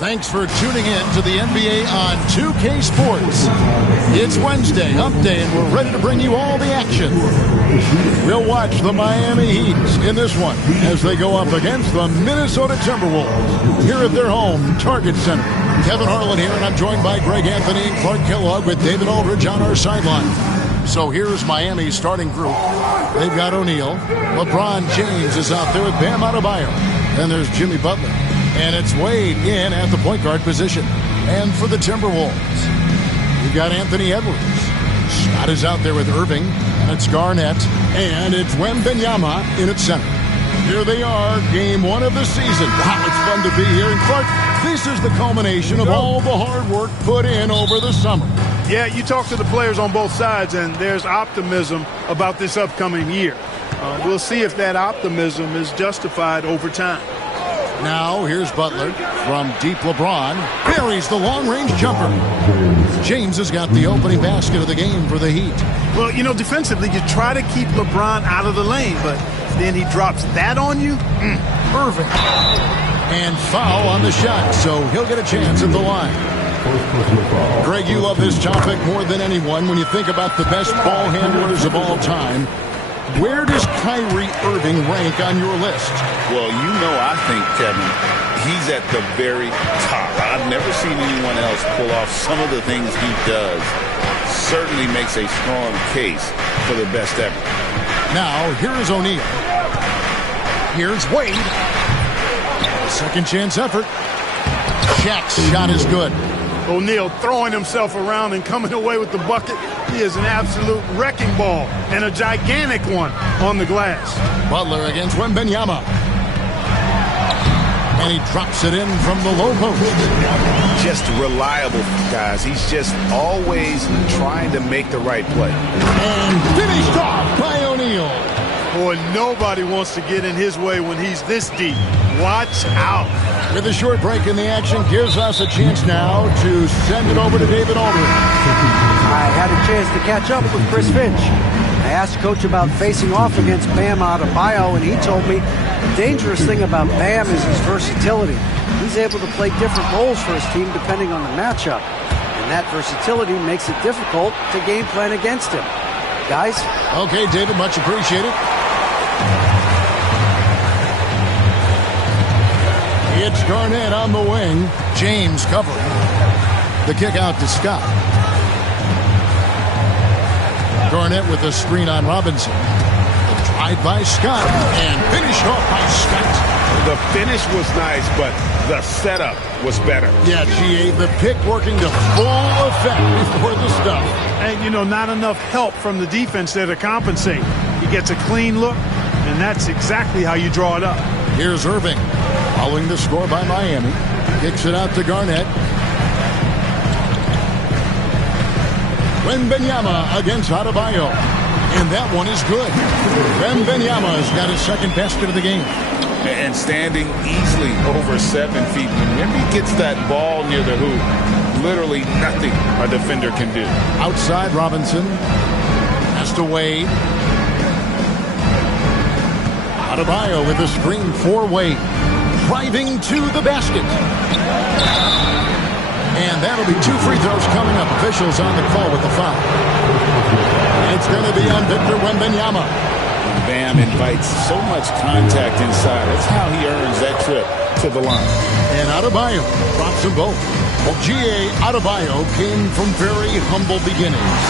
Thanks for tuning in to the NBA on 2K Sports. It's Wednesday, hump day, and we're ready to bring you all the action. We'll watch the Miami Heat in this one as they go up against the Minnesota Timberwolves here at their home, Target Center. Kevin Harlan here, and I'm joined by Greg Anthony and Clark Kellogg with David Aldridge on our sideline. So here's Miami's starting group. They've got O'Neal. LeBron James is out there with Bam Adebayo. Then there's Jimmy Butler. And it's Wade in at the point guard position. And for the Timberwolves, you've got Anthony Edwards. Scott is out there with Irving. And it's Garnett. And it's Wembanyama in at center. Here they are, game one of the season. Wow, it's fun to be here. And Clark, this is the culmination of all the hard work put in over the summer. Yeah, you talk to the players on both sides, and there's optimism about this upcoming year. We'll see if that optimism is justified over time. Now, here's Butler from deep. LeBron buries the long-range jumper. James has got the opening basket of the game for the Heat. Well, you know, defensively, you try to keep LeBron out of the lane, but then he drops that on you. Irving. And foul on the shot, so he'll get a chance at the line. Greg, you love this topic more than anyone when you think about the best ball handlers of all time. Where does Kyrie Irving rank on your list? Well, you know, I think, Kevin, he's at the very top. I've never seen anyone else pull off some of the things he does. Certainly makes a strong case for the best ever. Now, here is O'Neal. Here's Wade. Second chance effort. Shaq's shot is good. O'Neal throwing himself around and coming away with the bucket. He is an absolute wrecking ball and a gigantic one on the glass. Butler against Wembanyama. And he drops it in from the low post. Just reliable, guys. He's just always trying to make the right play. And finished off by O'Neal. Boy, nobody wants to get in his way when he's this deep. Watch out. With a short break in the action, gives us a chance now to send it over to David Aldridge. I had a chance to catch up with Chris Finch. I asked Coach about facing off against Bam Adebayo, and he told me the dangerous thing about Bam is his versatility. He's able to play different roles for his team depending on the matchup. And that versatility makes it difficult to game plan against him. Guys? Okay, David, much appreciated. It's Garnett on the wing. James covering. The kick out to Scott. Garnett with a screen on Robinson. The drive by Scott. And finished off by Scott. The finish was nice, but the setup was better. Yeah, GA, the pick working to full effect before the stuff. And, you know, not enough help from the defense there to compensate. He gets a clean look, and that's exactly how you draw it up. Here's Irving. Following the score by Miami. Kicks it out to Garnett. Wembanyama against Adebayo. And that one is good. Wembanyama's got his second basket of the game. And standing easily over 7 feet. Whenever he gets that ball near the hoop, literally nothing a defender can do. Outside Robinson. Has to Wade. Adebayo with a screen for Wade. Driving to the basket. And that'll be 2 free throws coming up. Officials on the call with the foul. It's going to be on Victor Wembanyama. Bam invites so much contact inside. That's how he earns that trip to the line. And Adebayo drops them both. Well, G.A. Adebayo came from very humble beginnings.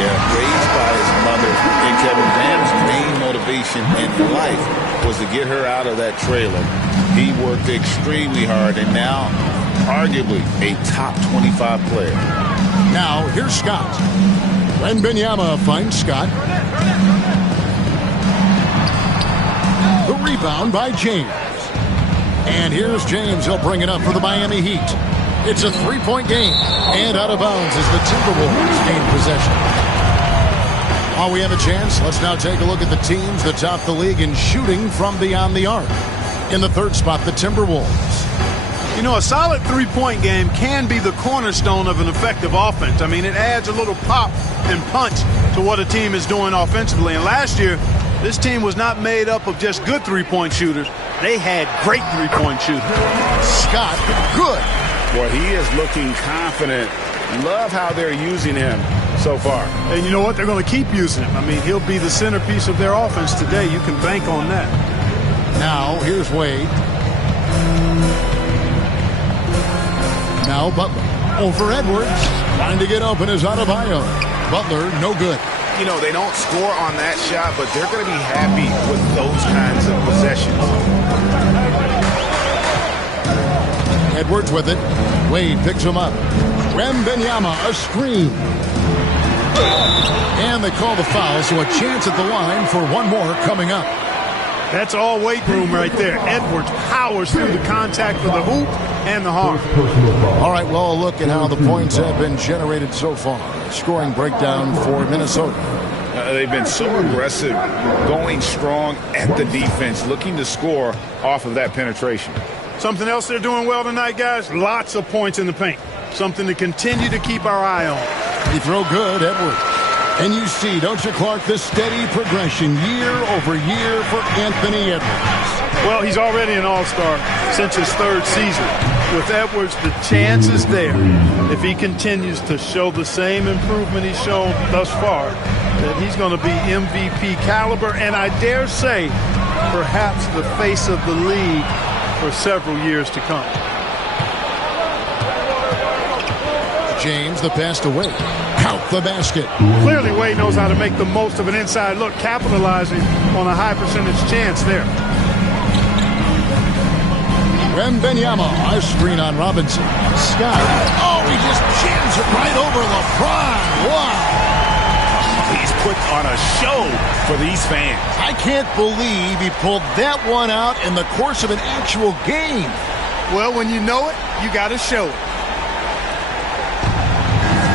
Yeah, raised by his mother. And Kevin, Bam's main motivation in life was to get her out of that trailer. He worked extremely hard, and now arguably a top 25 player. Now, here's Scott. Wembanyama finds Scott. The rebound by James. And here's James. He'll bring it up for the Miami Heat. It's a 3-point game. And out of bounds as the Timberwolves gain possession. While we have a chance, let's now take a look at the teams that top the league in shooting from beyond the arc. In the third spot, the Timberwolves. You know, a solid three-point game can be the cornerstone of an effective offense. I mean, it adds a little pop and punch to what a team is doing offensively. And last year, this team was not made up of just good three-point shooters. They had great three-point shooters. Scott, good. Well, he is looking confident. Love how they're using him so far. And you know what? They're going to keep using him. I mean, he'll be the centerpiece of their offense today. You can bank on that. Now, here's Wade. Now Butler. Over Edwards. Trying to get open is Adebayo. Butler, no good. You know, they don't score on that shot, but they're going to be happy with those kinds of possessions. Edwards with it. Wade picks him up. Wembanyama, a screen. And they call the foul, so a chance at the line for one more coming up. That's all weight room right there. Edwards powers through the contact for the hoop and the harm. All right, well, a look at how the points have been generated so far. Scoring breakdown for Minnesota. They've been so aggressive, going strong at the defense, looking to score off of that penetration. Something else they're doing well tonight, guys, lots of points in the paint. Something to continue to keep our eye on. He throw good, Edwards. And you see, don't you, Clark, the steady progression year over year for Anthony Edwards. Well, he's already an all-star since his third season. With Edwards, the chance is there, if he continues to show the same improvement he's shown thus far, that he's going to be MVP caliber, and I dare say, perhaps the face of the league for several years to come. James, the pass to Wade. Count the basket. Clearly, Wade knows how to make the most of an inside look, capitalizing on a high percentage chance there. Wembanyama, a screen on Robinson. Scott. Oh, he just jams it right over LeBron. Wow. He's put on a show for these fans. I can't believe he pulled that one out in the course of an actual game. Well, when you know it, you got to show it.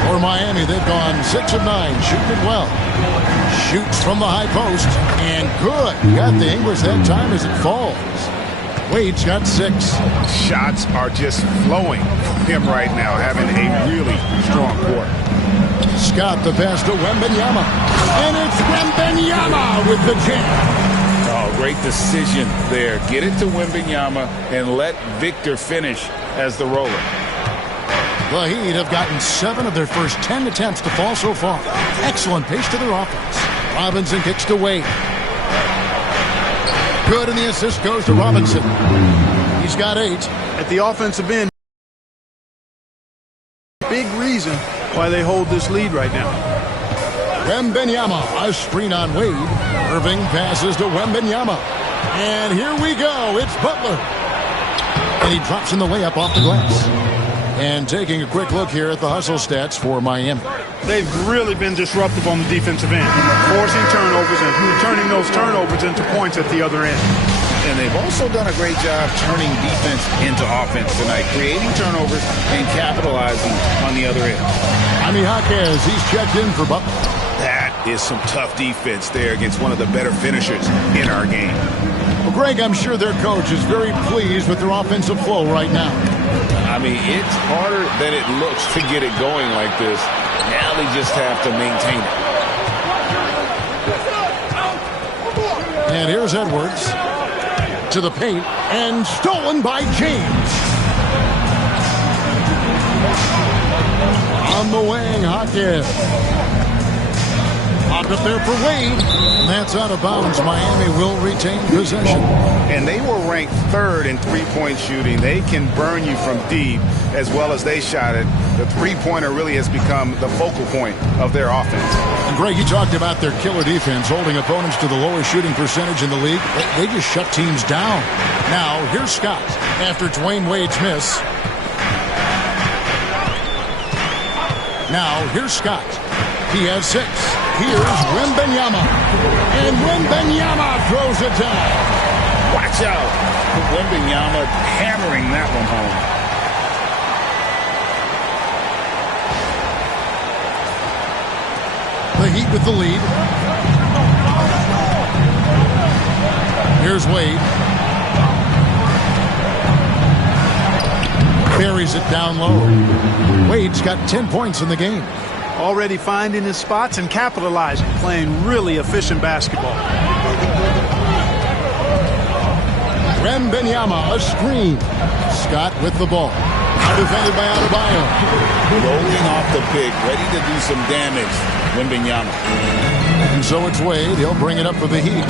For Miami, they've gone 6 of 9, shooting it well. Shoots from the high post, and good. Got the English that time as it falls. Wade's got 6. Shots are just flowing from him right now, having a really strong quarter. Scott, the pass to Wembanyama. And it's Wembanyama with the jam. Oh, great decision there. Get it to Wembanyama and let Victor finish as the roller. The Heat have gotten 7 of their first 10 attempts to fall so far. Excellent pace to their offense. Robinson kicks to Wade. Good, and the assist goes to Robinson. He's got 8. At the offensive end, big reason why they hold this lead right now. Wembanyama, a screen on Wade. Irving passes to Wembanyama. And here we go. It's Butler. And he drops in the layup off the glass. And taking a quick look here at the hustle stats for Miami. They've really been disruptive on the defensive end, forcing turnovers and turning those turnovers into points at the other end. And they've also done a great job turning defense into offense tonight, creating turnovers and capitalizing on the other end. Jaime Jaquez, he's checked in for Butler. That is some tough defense there against one of the better finishers in our game. Well, Greg, I'm sure their coach is very pleased with their offensive flow right now. I mean, it's harder than it looks to get it going like this. Now they just have to maintain it. And here's Edwards to the paint and stolen by James. On the wing, Jaquez. Locked up there for Wade. And that's out of bounds. Miami will retain possession. And they were ranked 3rd in three-point shooting. They can burn you from deep as well as they shot it. The three-pointer really has become the focal point of their offense. And Greg, you talked about their killer defense, holding opponents to the lowest shooting percentage in the league. They just shut teams down. Now, here's Scott after Dwayne Wade's miss. Now, here's Scott. He has 6. Here's Wembanyama. And Wembanyama throws it down. Watch out. Wembanyama hammering that one home. The Heat with the lead. Here's Wade. Buries it down low. Wade's got 10 points in the game. Already finding his spots and capitalizing, playing really efficient basketball. Wembanyama, a screen. Scott with the ball. Now defended by Adebayo. Rolling off the pick, ready to do some damage, Wembanyama. And so it's Wade. He'll bring it up for the Heat. And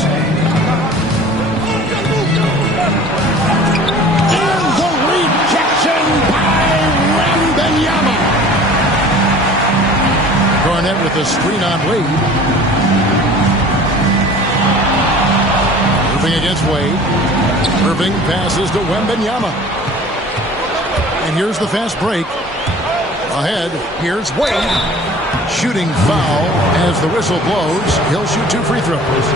the rejection by Wembanyama. Garnett with the screen on Wade. Irving against Wade. Irving passes to Wembanyama. And here's the fast break. Ahead, here's Wade. Shooting foul as the whistle blows. He'll shoot 2 free throws.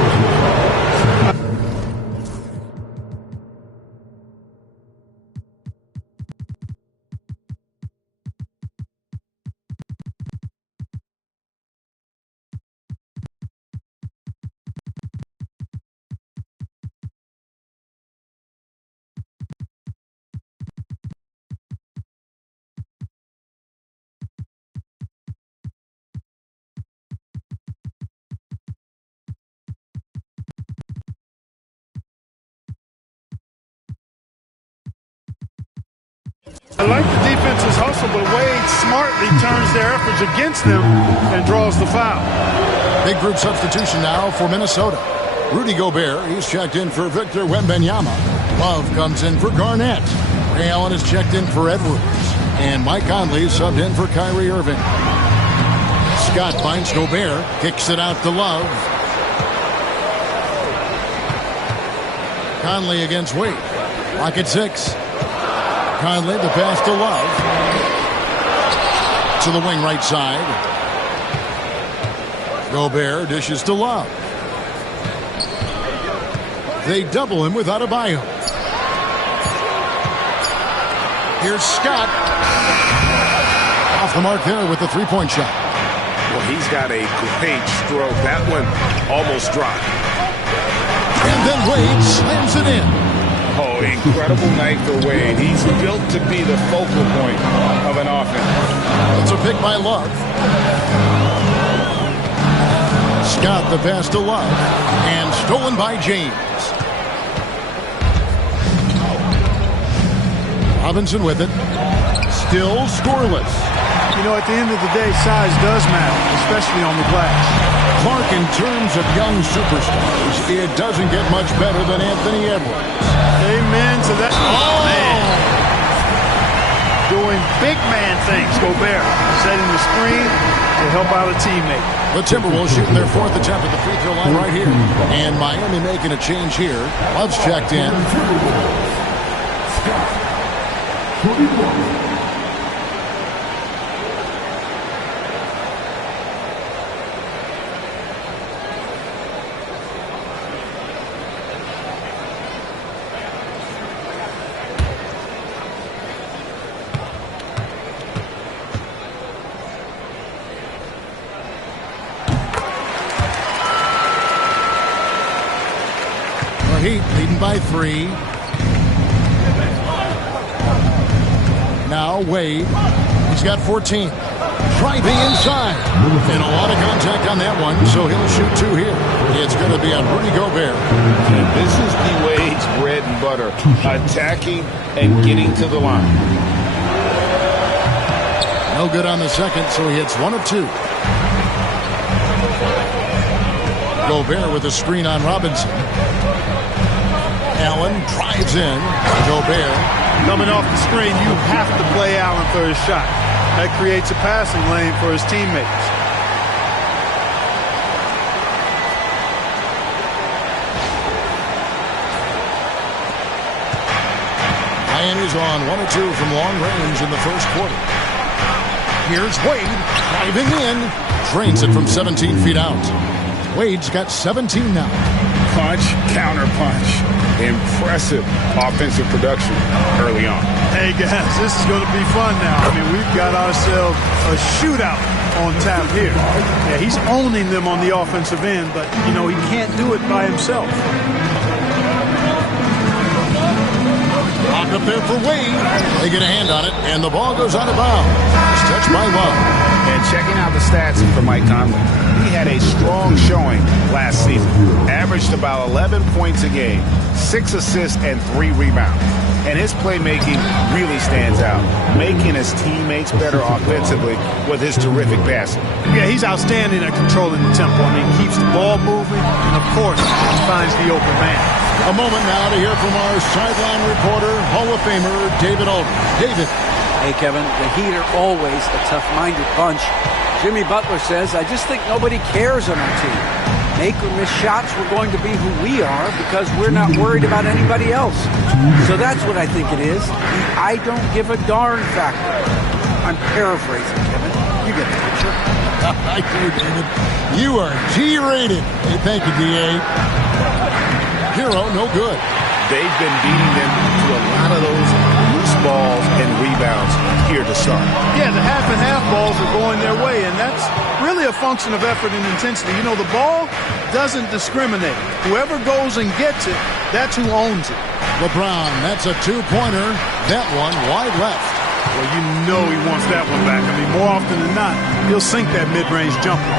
I like the defense's hustle, but Wade smartly turns their efforts against them and draws the foul. Big group substitution now for Minnesota. Rudy Gobert, he's checked in for Victor Wembanyama. Love comes in for Garnett. Ray Allen is checked in for Edwards. And Mike Conley subbed in for Kyrie Irving. Scott finds Gobert, kicks it out to Love. Conley against Wade. Lock at 6. Conley, the pass to Love. To the wing right side. Gobert dishes to Love. They double him with Adebayo. Here's Scott. Off the mark there with the three-point shot. Well, he's got a great stroke. That one almost dropped. And then Wade slams it in. Oh, incredible night for Wade. He's built to be the focal point of an offense. It's a pick by Love. Scott the pass to Love. And stolen by James. Robinson with it. Still scoreless. You know, at the end of the day, size does matter, especially on the glass. Clark, in terms of young superstars, it doesn't get much better than Anthony Edwards. Amen to that. Oh, man. Doing big man things, Gobert. Setting the screen to help out a teammate. The Timberwolves shooting their 4th attempt at the free throw line right here. And Miami making a change here. Love's checked in. Heat leading by 3. Now Wade. He's got 14. Driving inside. And a lot of contact on that one, so he'll shoot 2 here. It's going to be on Rudy Gobert. And this is D-Wade's bread and butter. Attacking and getting to the line. No good on the second, so he hits 1 of 2. Gobert with a screen on Robinson. Allen drives in. Gobert. Coming off the screen, you have to play Allen for his shot. That creates a passing lane for his teammates. Miami's on 1 of 2 from long range in the first quarter. Here's Wade driving in. Drains it from 17 feet out. Wade's got 17 now. Punch, counter punch. Impressive offensive production early on. Hey, guys, this is going to be fun now. I mean, we've got ourselves a shootout on tap here. Yeah, he's owning them on the offensive end, but, you know, he can't do it by himself. Lock up there for Wade. They get a hand on it, and the ball goes out of bounds. It's touched by Love. And checking out the stats for Mike Conley, he had a strong showing last season. Averaged about 11 points a game, 6 assists, and 3 rebounds. And his playmaking really stands out, making his teammates better offensively with his terrific passing. Yeah, he's outstanding at controlling the tempo. I mean, keeps the ball moving, and of course, finds the open man. A moment now to hear from our sideline reporter, Hall of Famer David Aldridge. David. Hey, Kevin, the Heat are always a tough-minded bunch. Jimmy Butler says, I just think nobody cares on our team. Make or miss shots, we're going to be who we are because we're not worried about anybody else. So that's what I think it is. The I don't give a darn factor. I'm paraphrasing, Kevin. You get the picture. I do, David. You are G-rated. Hey, thank you, D.A. Hero, no good. They've been beating them to a lot of those loose balls and rebounds here to start. Yeah, the half-and-half balls are going their way, and that's really a function of effort and intensity. You know, the ball doesn't discriminate. Whoever goes and gets it, that's who owns it. LeBron, that's a two-pointer. That one wide left. Well, you know he wants that one back. I mean, more often than not, he'll sink that mid-range jumper.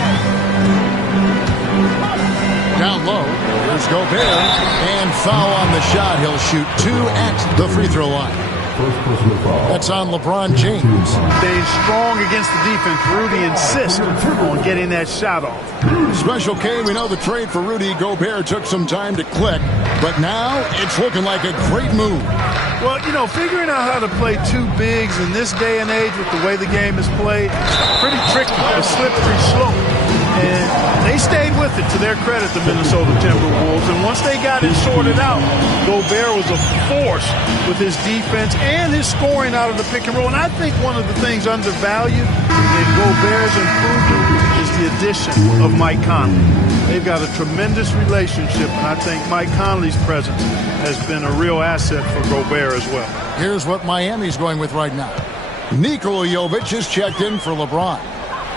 Down low, here's Gobert, and foul on the shot. He'll shoot 2 at the free throw line. That's on LeBron James. Staying strong against the defense. Rudy insists on getting that shot off. Special K, we know the trade for Rudy Gobert took some time to click, but now it's looking like a great move. Well, you know, figuring out how to play two bigs in this day and age with the way the game is played, pretty tricky, a slippery slope. And they stayed with it, to their credit, the Minnesota Timberwolves. And once they got it sorted out, Gobert was a force with his defense and his scoring out of the pick and roll. And I think one of the things undervalued in Gobert's improvement is the addition of Mike Conley. They've got a tremendous relationship, and I think Mike Conley's presence has been a real asset for Gobert as well. Here's what Miami's going with right now. Nikola Jovic is checked in for LeBron.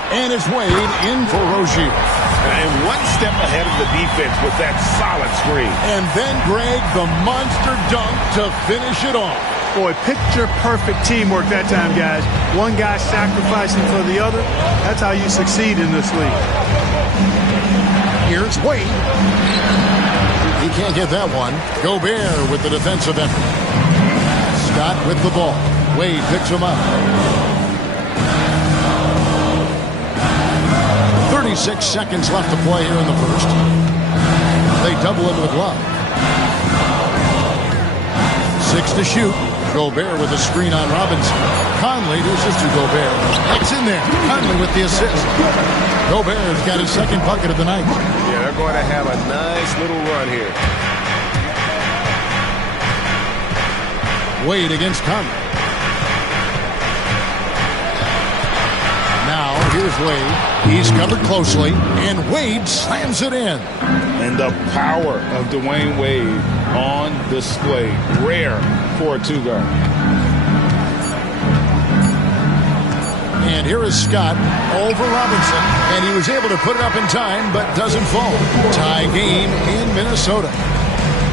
And it's Wade in for Rozier. And one step ahead of the defense with that solid screen. And then Greg, the monster dunk to finish it off. Boy, picture-perfect teamwork that time, guys. One guy sacrificing for the other. That's how you succeed in this league. Here's Wade. He can't get that one. Gobert with the defensive effort. Scott with the ball. Wade picks him up. 36 seconds left to play here in the first. They double into the glove. 6 to shoot. Gobert with a screen on Robinson. Conley dishes to Gobert. It's in there. Conley with the assist. Gobert's got his second bucket of the night. Yeah, they're going to have a nice little run here. Wade against Conley. Now, here's Wade. He's covered closely, and Wade slams it in. And the power of Dwayne Wade on display. Rare for a two-guard. And here is Scott over Robinson, and he was able to put it up in time, but doesn't fall. Tie game in Minnesota.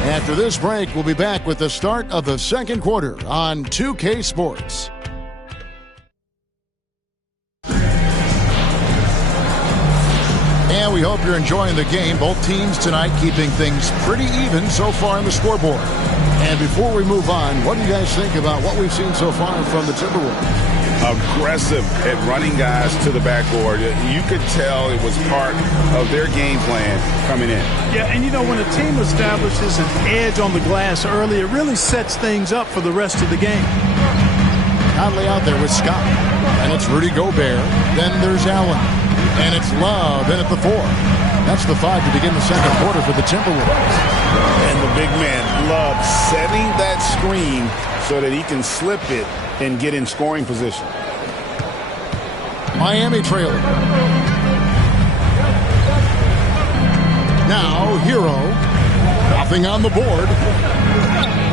After this break, we'll be back with the start of the second quarter on 2K Sports. And we hope you're enjoying the game. Both teams tonight keeping things pretty even so far on the scoreboard. And before we move on, what do you guys think about what we've seen so far from the Timberwolves? Aggressive at running guys to the backboard. You could tell it was part of their game plan coming in. Yeah, and you know, when a team establishes an edge on the glass early, it really sets things up for the rest of the game. Conley out there with Scott. And it's Rudy Gobert. Then there's Allen. And it's Love in at the 4. That's the 5 to begin the second quarter for the Timberwolves. And the big man, Love, setting that screen so that he can slip it and get in scoring position. Miami trailing. Now, Hero. Nothing on the board.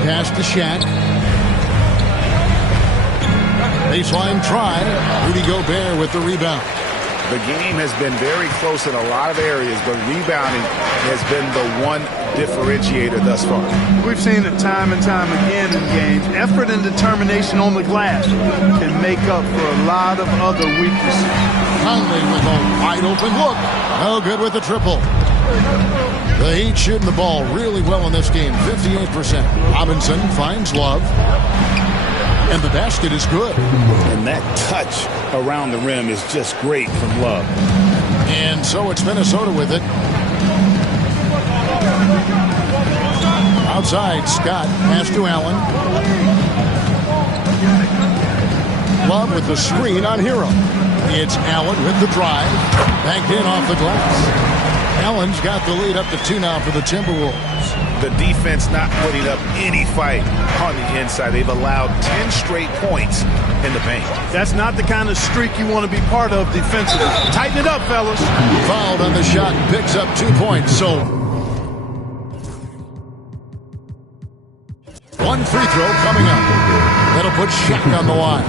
Pass to Shaq. Baseline try. Rudy Gobert with the rebound. The game has been very close in a lot of areas, but rebounding has been the one differentiator thus far. We've seen it time and time again in games. Effort and determination on the glass can make up for a lot of other weaknesses. Conley with a wide open look. No good with the triple. The Heat shooting the ball really well in this game, 58%. Robinson finds Love. And the basket is good. And that touch around the rim is just great from Love. And so it's Minnesota with it. Outside, Scott, pass to Allen. Love with the screen on Hero. It's Allen with the drive. Backed in off the glass. Allen's got the lead up to 2 now for the Timberwolves. The defense not putting up any fight on the inside. They've allowed 10 straight points in the paint. That's not the kind of streak you want to be part of defensively. Tighten it up, fellas. Fouled on the shot, picks up 2 points. So 1 free throw coming up. That'll put Shaq on the line.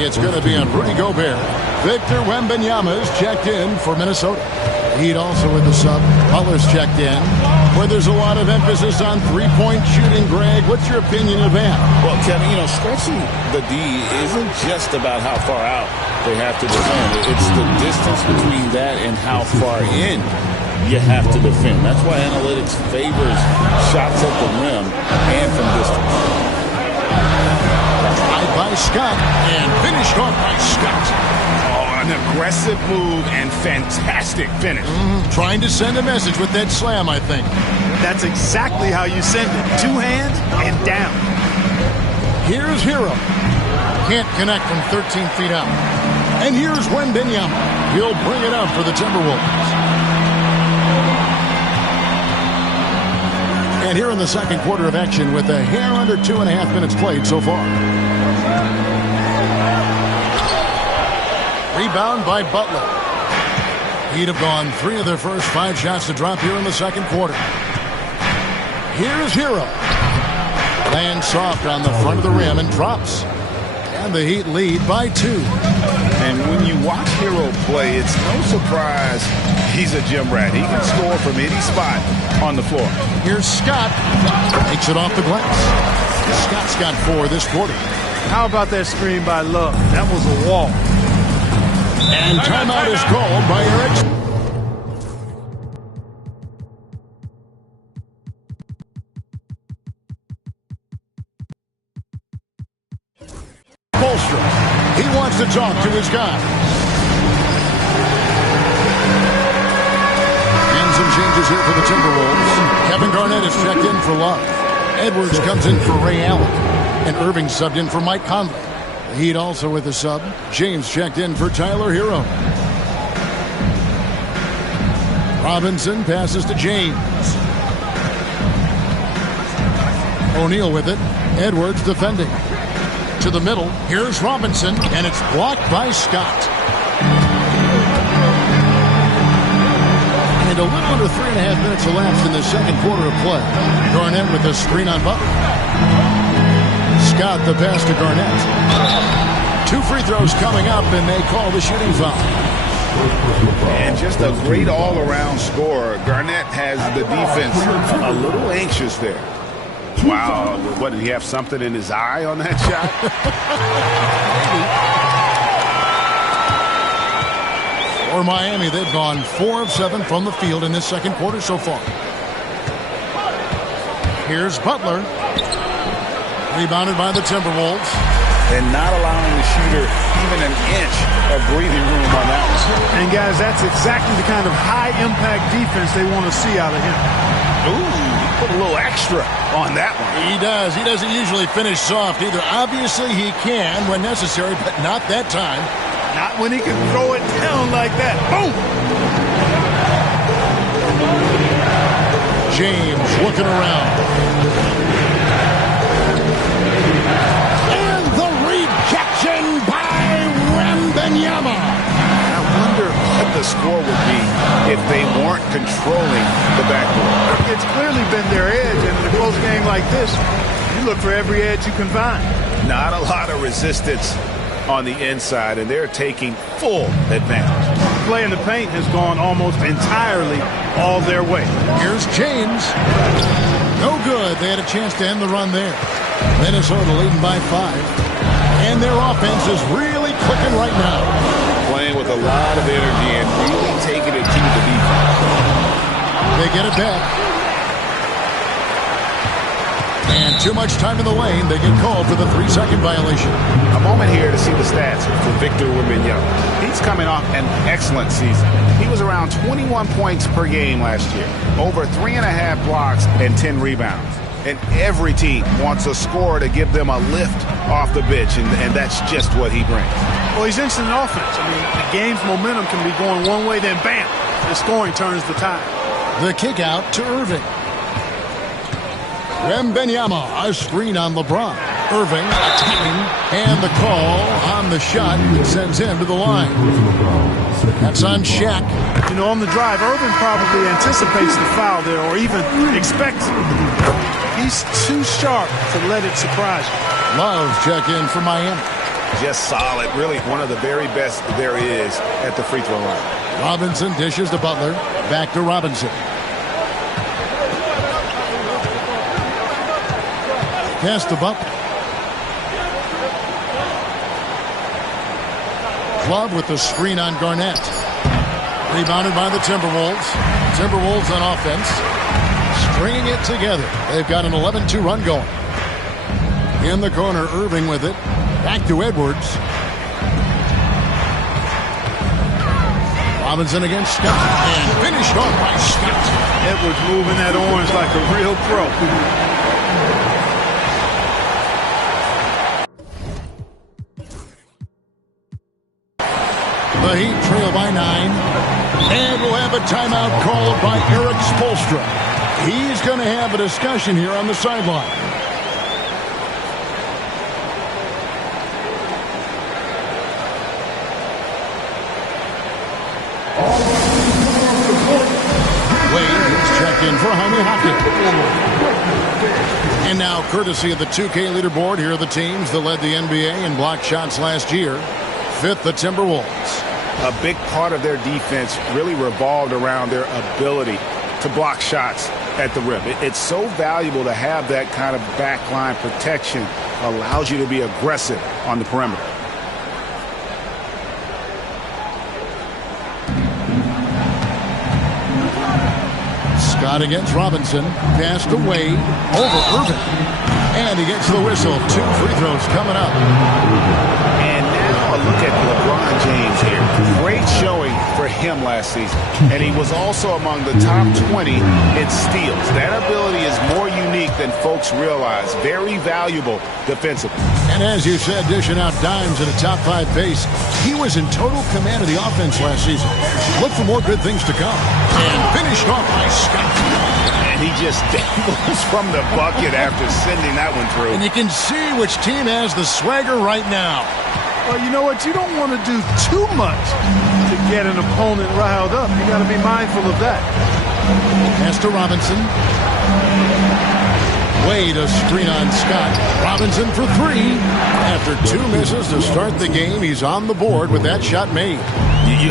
It's going to be on Rudy Gobert. Victor Wembanyama is checked in for Minnesota. Heat also with the sub. Butler's checked in. Where there's a lot of emphasis on three-point shooting, Greg. What's your opinion of that? Well, Kevin, stretching the D isn't just about how far out they have to defend. It's the distance between that and how far in you have to defend. That's why analytics favors shots at the rim and from distance. Drive by Scott and finished off by Scott. An aggressive move and fantastic finish. Trying to send a message with that slam, I think. That's exactly how you send it. 2 hands and down. Here's Hero. Can't connect from 13 feet out. And here's Wembanyama. He'll bring it up for the Timberwolves. And here in the second quarter of action with a hair under 2.5 minutes played so far. Rebound by Butler. He'd have gone 3 of their first 5 shots to drop here in the second quarter. Here's Hero. Lands soft on the front of the rim and drops. And the Heat lead by 2. And when you watch Hero play, it's no surprise he's a gym rat. He can score from any spot on the floor. Here's Scott. Takes it off the glass. Scott's got 4 this quarter. How about that screen by Love? That was a wall. And timeout is called by Eric. Bolstra. He wants to talk to his guy. And some changes here for the Timberwolves. Kevin Garnett is checked in for Love. Edwards comes in for Ray Allen. And Irving subbed in for Mike Conley. Heat also with a sub. James checked in for Tyler Hero. Robinson passes to James. O'Neal with it. Edwards defending. To the middle. Here's Robinson, and it's blocked by Scott. And a little under 3.5 minutes elapsed in the second quarter of play. Garnett with a screen on Butler. Scott the pass to Garnett. 2 free throws coming up, and they call the shooting foul. And just a great all-around scorer. Garnett has the defense a little anxious there. Wow, what, did he have something in his eye on that shot? For Miami, they've gone 4 of 7 from the field in this second quarter so far. Here's Butler. Rebounded by the Timberwolves. And not allowing the shooter even an inch of breathing room on that one. And, guys, that's exactly the kind of high-impact defense they want to see out of him. Ooh, put a little extra on that one. He does. He doesn't usually finish soft either. Obviously, he can when necessary, but not that time. Not when he can throw it down like that. Boom! James looking around. Wembanyama. I wonder what the score would be if they weren't controlling the backboard. It's clearly been their edge, and in a close game like this, you look for every edge you can find. Not a lot of resistance on the inside, and they're taking full advantage. Play in the paint has gone almost entirely all their way. Here's James. No good. They had a chance to end the run there. Minnesota leading by 5. And their offense is really clicking right now. Playing with a lot of energy and really taking it to the defense. They get it back. And too much time in the lane. They get called for the 3-second violation. A moment here to see the stats for Victor Wembanyama. He's coming off an excellent season. He was around 21 points per game last year, over 3.5 blocks and 10 rebounds. And every team wants a scorer to give them a lift off the bench, and that's just what he brings. Well, he's instant offense. I mean, the game's momentum can be going one way, then bam, the scoring turns the tide. The kick out to Irving. Wembanyama, a screen on LeBron. Irving attacking, and the call on the shot that sends him to the line. That's on Shaq. You know, on the drive, Irving probably anticipates the foul there or even expects it. He's too sharp to let it surprise you. Love check in for Miami. Just solid, really one of the very best there is at the free throw line. Robinson dishes to Butler. Back to Robinson. Pass to Butler. Love with the screen on Garnett. Rebounded by the Timberwolves. Timberwolves on offense. Stringing it together. They've got an 11-2 run going. In the corner, Irving with it. Back to Edwards. Robinson against Scott. And finished off by Scott. Edwards moving that orange like a real pro. The Heat trail by 9. And we'll have a timeout called by Eric Spoelstra. He's going to have a discussion here on the sideline. Wade is checked in for Jaime Hopkins. And now, courtesy of the 2K leaderboard, here are the teams that led the NBA in block shots last year. 5th, the Timberwolves. A big part of their defense really revolved around their ability to block shots at the rim. It's so valuable to have that kind of backline protection. Allows you to be aggressive on the perimeter. Scott against Robinson. Pass to Wade. Over Irving. And he gets the whistle. 2 free throws coming up. And now a look at LeBron James here. Great showing for him last season. And he was also among the top 20 in steals. That ability is more unique than folks realize. Very valuable defensively. And as you said, dishing out dimes at a top 5 pace, he was in total command of the offense last season. Look for more good things to come. And finished off by Scott. And he just dangles from the bucket after sending that one through. And you can see which team has the swagger right now. Well, you know what? You don't want to do too much to get an opponent riled up. You got to be mindful of that. Pass to Robinson. Wade, a screen on Scott. Robinson for 3. After 2 misses to start the game, he's on the board with that shot made.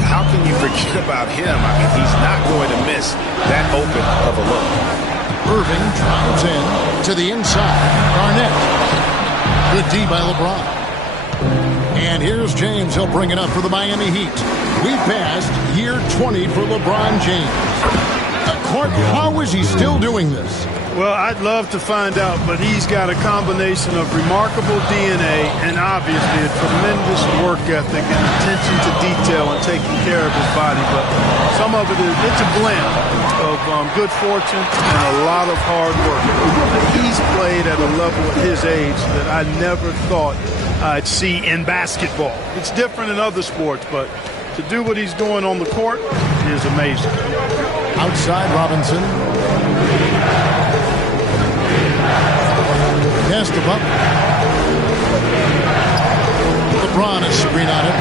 How can you forget about him? I mean, he's not going to miss that open of a look. Irving drives in to the inside. Garnett. Good D by LeBron. And here's James. He'll bring it up for the Miami Heat. We've passed year 20 for LeBron James. Clark, how is he still doing this? Well, I'd love to find out, but he's got a combination of remarkable DNA and obviously a tremendous work ethic and attention to detail and taking care of his body. But some of it's a blend of good fortune and a lot of hard work. He's played at a level at his age that I never thought I'd see in basketball. It's different in other sports, but to do what he's doing on the court is amazing. Outside Robinson. Pass to Butler. LeBron is screen on it.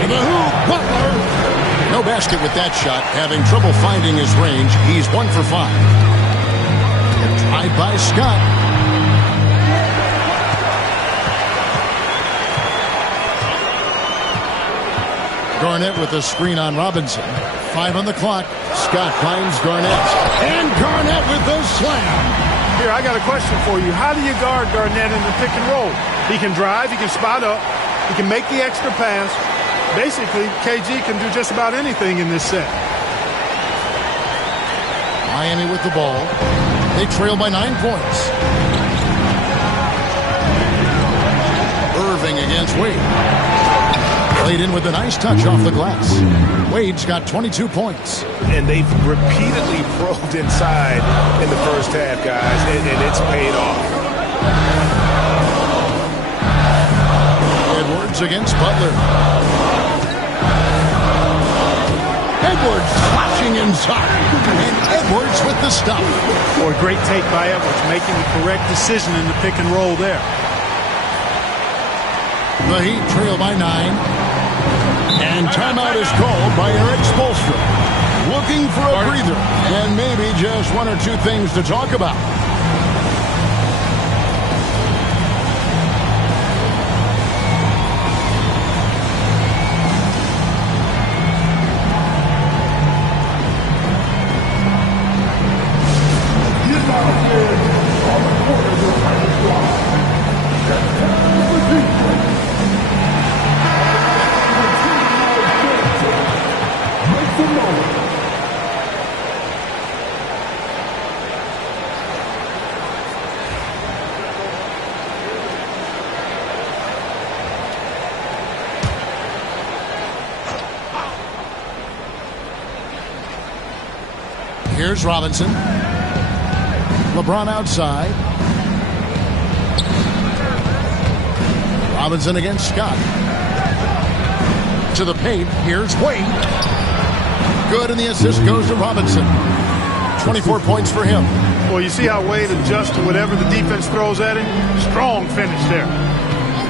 To the hoop. Butler. No basket with that shot. Having trouble finding his range. He's 1 for 5. And tried by Scott. Garnett with a screen on Robinson. 5 on the clock. Scott finds Garnett. And Garnett with the slam. Here, I got a question for you. How do you guard Garnett in the pick and roll? He can drive, he can spot up, he can make the extra pass. Basically, KG can do just about anything in this set. Miami with the ball. They trail by 9 points. Irving against Wade. Played in with a nice touch off the glass. Wade's got 22 points. And they've repeatedly probed inside in the first half, guys, and it's paid off. Edwards against Butler. Edwards flashing inside. And Edwards with the stop. Boy, great take by Edwards, making the correct decision in the pick and roll there. The Heat trail by 9. And timeout is called by Eric Spoelstra. Looking for a breather and maybe just 1 or 2 things to talk about. Here's Robinson. LeBron outside. Robinson against Scott. To the paint. Here's Wade. Good, and the assist goes to Robinson. 24 points for him. Well, you see how Wade adjusts to whatever the defense throws at him? Strong finish there.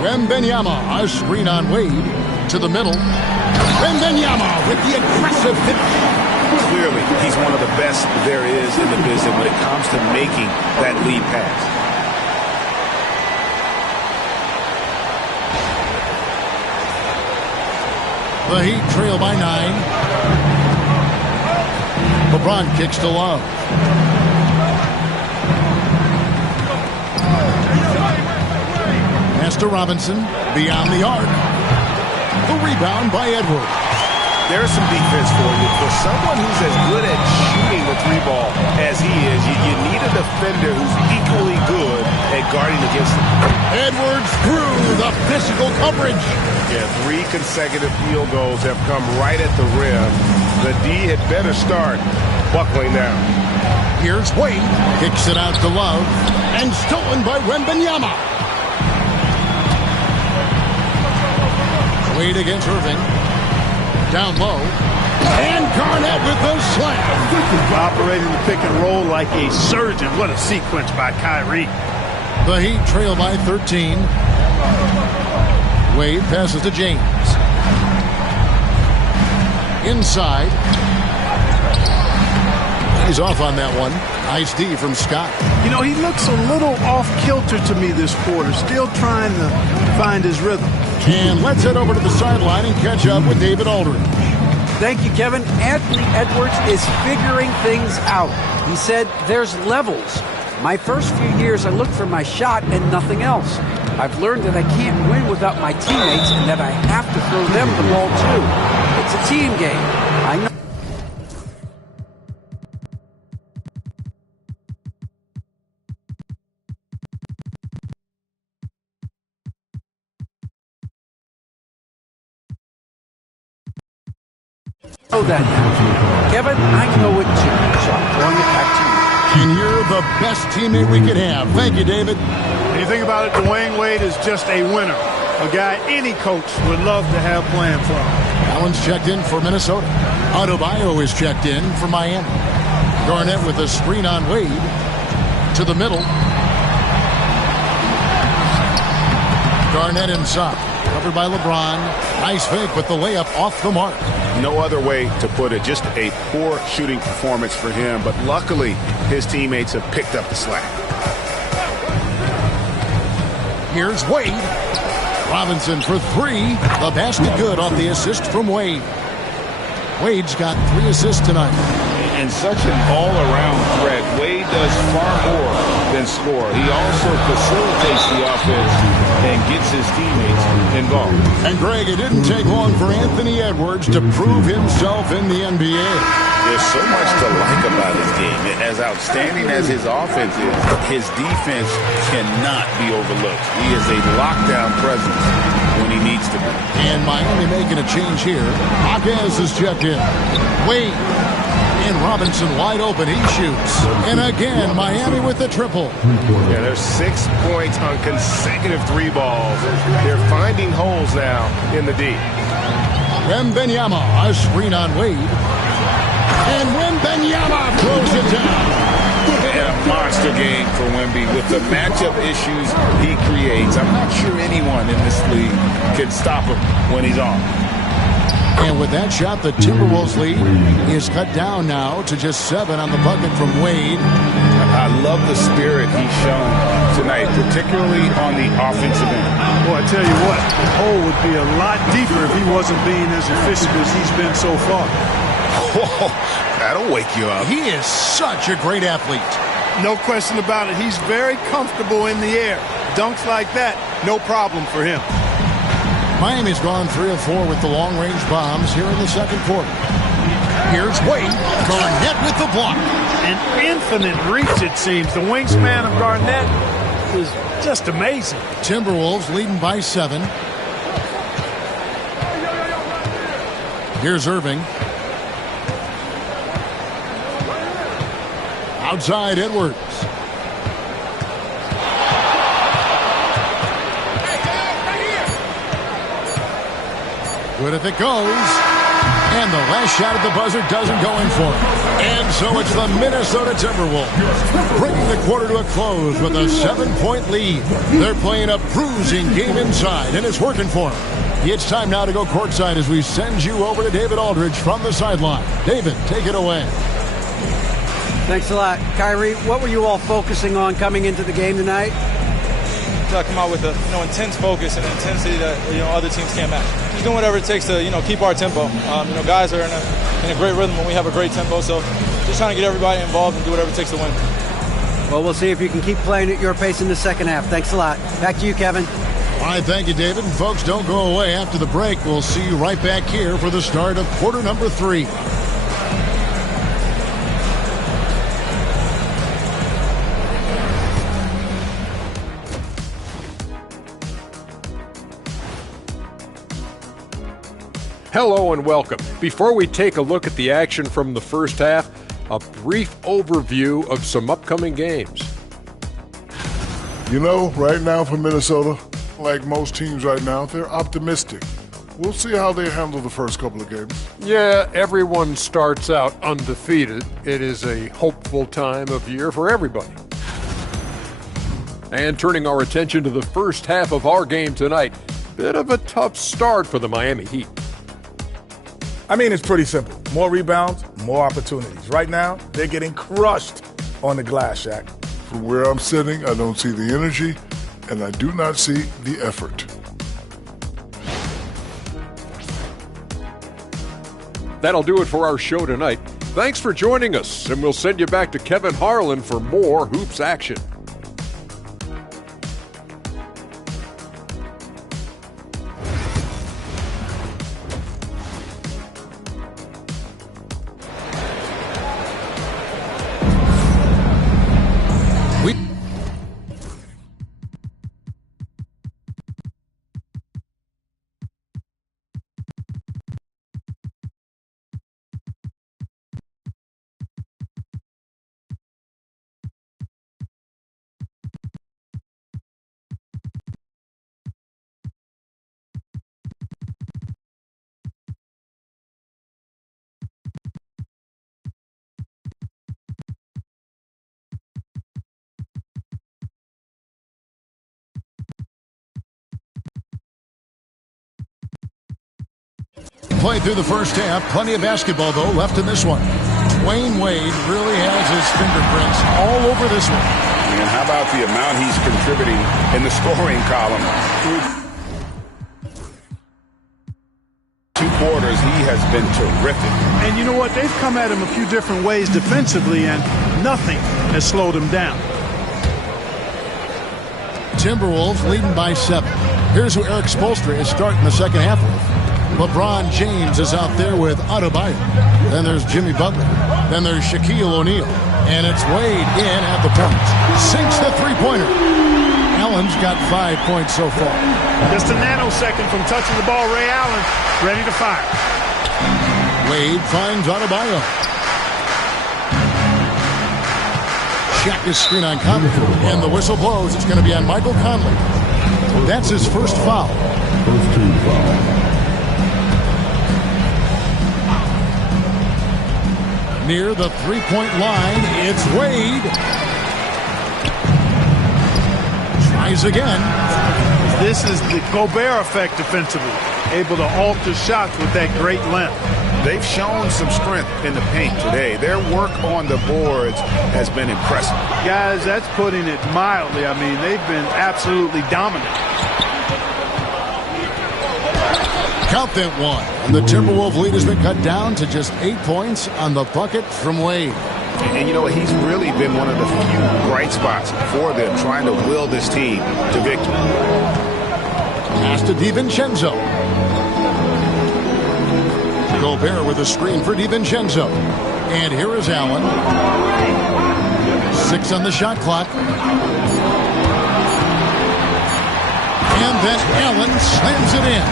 Wembanyama, a screen on Wade. To the middle. Wembanyama with the aggressive finish. Clearly, he's one of the best there is in the business when it comes to making that lead pass. The Heat trail by 9. LeBron kicks to Love. Pass to Robinson. Beyond the arc. The rebound by Edwards. There's some defense for you. For someone who's as good at shooting the 3-ball as he is, you need a defender who's equally good at guarding against him. Edwards through the physical coverage. Yeah, 3 consecutive field goals have come right at the rim. The D had better start buckling down. Here's Wade. Kicks it out to Love. And stolen by Wembanyama. Wade against Irving. Down low. And Garnett with the slam. Operating the pick and roll like a surgeon. What a sequence by Kyrie. The Heat trail by 13. Wade passes to James. Inside. He's off on that one. Nice D from Scott. You know, he looks a little off-kilter to me this quarter. Still trying to find his rhythm. And let's head over to the sideline and catch up with David Aldridge. Thank you, Kevin. Anthony Edwards is figuring things out. He said there's levels. My first few years, I looked for my shot and nothing else. I've learned that I can't win without my teammates and that I have to throw them the ball, too. It's a team game. I know. That now. Kevin, I know it too, so I'm throwing it back to you. And you're the best teammate we could have. Thank you, David. When you think about it, Dwayne Wade is just a winner. A guy any coach would love to have playing for him. Allen's checked in for Minnesota. Adebayo is checked in for Miami. Garnett with a screen on Wade. To the middle. Garnett inside. Covered by LeBron. Nice fake, but the layup off the mark. No other way to put it. Just a poor shooting performance for him. But luckily, his teammates have picked up the slack. Here's Wade. Robinson for three. The basket good off the assist from Wade. Wade's got 3 assists tonight. And such an all-around threat. Wade does far more than score. He also facilitates the offense and gets his teammates involved. And Greg, it didn't take long for Anthony Edwards to prove himself in the NBA. There's so much to like about his game. As outstanding as his offense is, his defense cannot be overlooked. He is a lockdown presence when he needs to be. And Miami making a change here. Hawkins is checked in. Wade. And Robinson wide open. He shoots. And again, Miami with the triple. Yeah, there's 6 points on consecutive 3 balls. They're finding holes now in the D. Wembanyama, a screen on Wade. And Wembanyama throws it down. And a monster game for Wemby with the matchup issues he creates. I'm not sure anyone in this league can stop him when he's on. And with that shot, the Timberwolves lead is cut down now to just 7 on the bucket from Wade. I love the spirit he's shown tonight, particularly on the offensive end. Well, I tell you what, the hole would be a lot deeper if he wasn't being as efficient as he's been so far. Whoa, that'll wake you up. He is such a great athlete. No question about it. He's very comfortable in the air. Dunks like that, no problem for him. Miami's gone 3 of 4 with the long-range bombs here in the second quarter. Here's Wade. Garnett with the block. An infinite reach, it seems. The wingspan of Garnett is just amazing. Timberwolves leading by 7. Here's Irving. Outside Edwards. Good if it goes. And the last shot at the buzzer doesn't go in for it. And so it's the Minnesota Timberwolves bringing the quarter to a close with a 7-point lead. They're playing a bruising game inside, and it's working for them. It's time now to go courtside as we send you over to David Aldridge from the sideline. David, take it away. Thanks a lot. Kyrie, what were you all focusing on coming into the game tonight? To come out with a intense focus and intensity that other teams can't match. Just doing whatever it takes to keep our tempo. Guys are in a great rhythm when we have a great tempo. So just trying to get everybody involved and do whatever it takes to win. Well, we'll see if you can keep playing at your pace in the second half. Thanks a lot. Back to you, Kevin. All right, thank you, David. And folks, don't go away. After the break, we'll see you right back here for the start of quarter number 3. Hello and welcome. Before we take a look at the action from the first half, a brief overview of some upcoming games. You know, right now for Minnesota, like most teams right now, they're optimistic. We'll see how they handle the first couple of games. Yeah, everyone starts out undefeated. It is a hopeful time of year for everybody. And turning our attention to the first half of our game tonight, bit of a tough start for the Miami Heat. I mean, it's pretty simple. More rebounds, more opportunities. Right now, they're getting crushed on the glass, Shaq. From where I'm sitting, I don't see the energy, and I do not see the effort. That'll do it for our show tonight. Thanks for joining us, and we'll send you back to Kevin Harlan for more Hoops action. Played through the first half. Plenty of basketball, though, left in this one. Dwayne Wade really has his fingerprints all over this one. And how about the amount he's contributing in the scoring column? has been terrific. And you know what? They've come at him a few different ways defensively, and nothing has slowed him down. Timberwolves leading by 7. Here's who Eric Spoelstra is starting the second half with. LeBron James is out there with Adebayo. Then there's Jimmy Butler. Then there's Shaquille O'Neal. And it's Wade in at the point. Sinks the three-pointer. Allen's got 5 points so far. Just a nanosecond from touching the ball. Ray Allen ready to fire. Wade finds Adebayo. Shaq is screen on Conley. And the whistle blows. It's going to be on Michael Conley. That's his first foul. First team foul. Near the three-point line, it's Wade. Tries again. This is the Gobert effect defensively. Able to alter shots with that great length. They've shown some strength in the paint today. Their work on the boards has been impressive. Guys, that's putting it mildly. I mean, they've been absolutely dominant. Count that one. And the Timberwolves lead has been cut down to just 8 points on the bucket from Wade. And you know what? He's really been one of the few bright spots for them, trying to will this team to victory. Pass to DiVincenzo. Gobert with a screen for DiVincenzo. And here is Allen. 6 on the shot clock. And then Allen slams it in.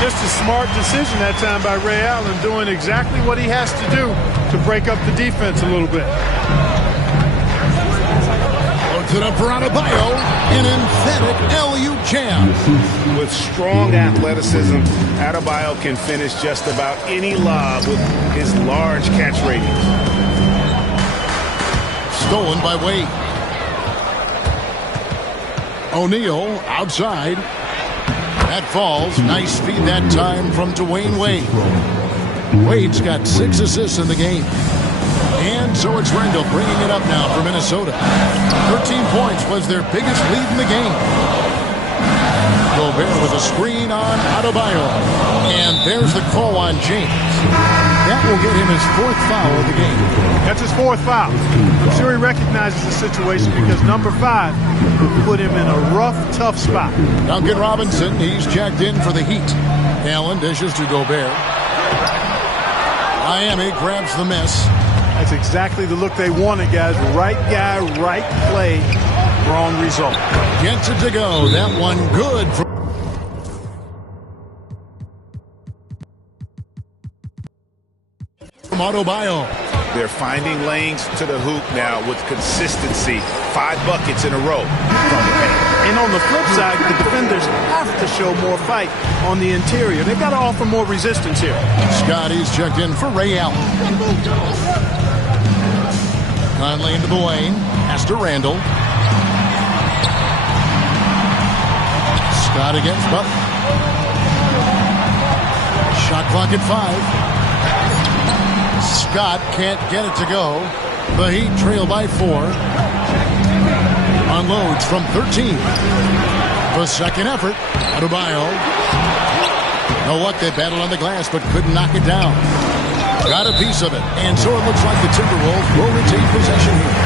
Just a smart decision that time by Ray Allen, doing exactly what he has to do to break up the defense a little bit. Loads it up for Adebayo. An emphatic LU jam. With strong athleticism, Adebayo can finish just about any lob with his large catch radius. Stolen by Wade. O'Neal outside. That falls. Nice feed that time from Dwayne Wade. Wade's got 6 assists in the game. And so it's Randall bringing it up now for Minnesota. 13 points was their biggest lead in the game. Gobert with a screen on Adebayo. And there's the call on James. That will get him his 4th foul of the game. That's his 4th foul. I'm sure he recognizes the situation because number 5 will put him in a rough, tough spot. Duncan Robinson, he's checked in for the Heat. Allen dishes to Gobert. Miami grabs the miss. That's exactly the look they wanted, guys. Right guy, right play, wrong result. Gets it to go. That one good for Adebayo. They're finding lanes to the hoop now with consistency. 5 buckets in a row from the paint. And on the flip side, the defenders have to show more fight on the interior. They've got to offer more resistance here. Scotty's checked in for Ray Allen. Conley into the lane. Pass to Randall. Scott against Butler. Shot clock at 5. Scott can't get it to go. The Heat trail by 4. Unloads from 13. The second effort. Adebayo. No luck. They battled on the glass but couldn't knock it down. Got a piece of it. And so it looks like the Timberwolves will retain possession here.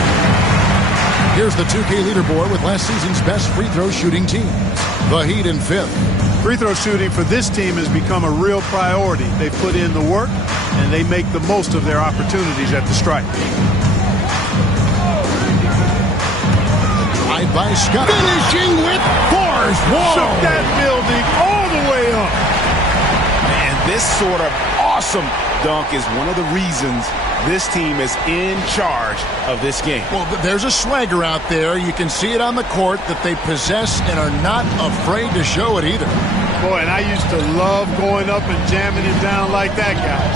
Here's the 2K leaderboard with last season's best free throw shooting teams. The Heat in 5th. Free throw shooting for this team has become a real priority. They put in the work, and they make the most of their opportunities at the stripe. Tied by Scott. Finishing with force. Shook that building all the way up. And this sort of awesome dunk is one of the reasons this team is in charge of this game. Well, there's a swagger out there. You can see it on the court that they possess and are not afraid to show it either. Boy, and I used to love going up and jamming it down like that, guys.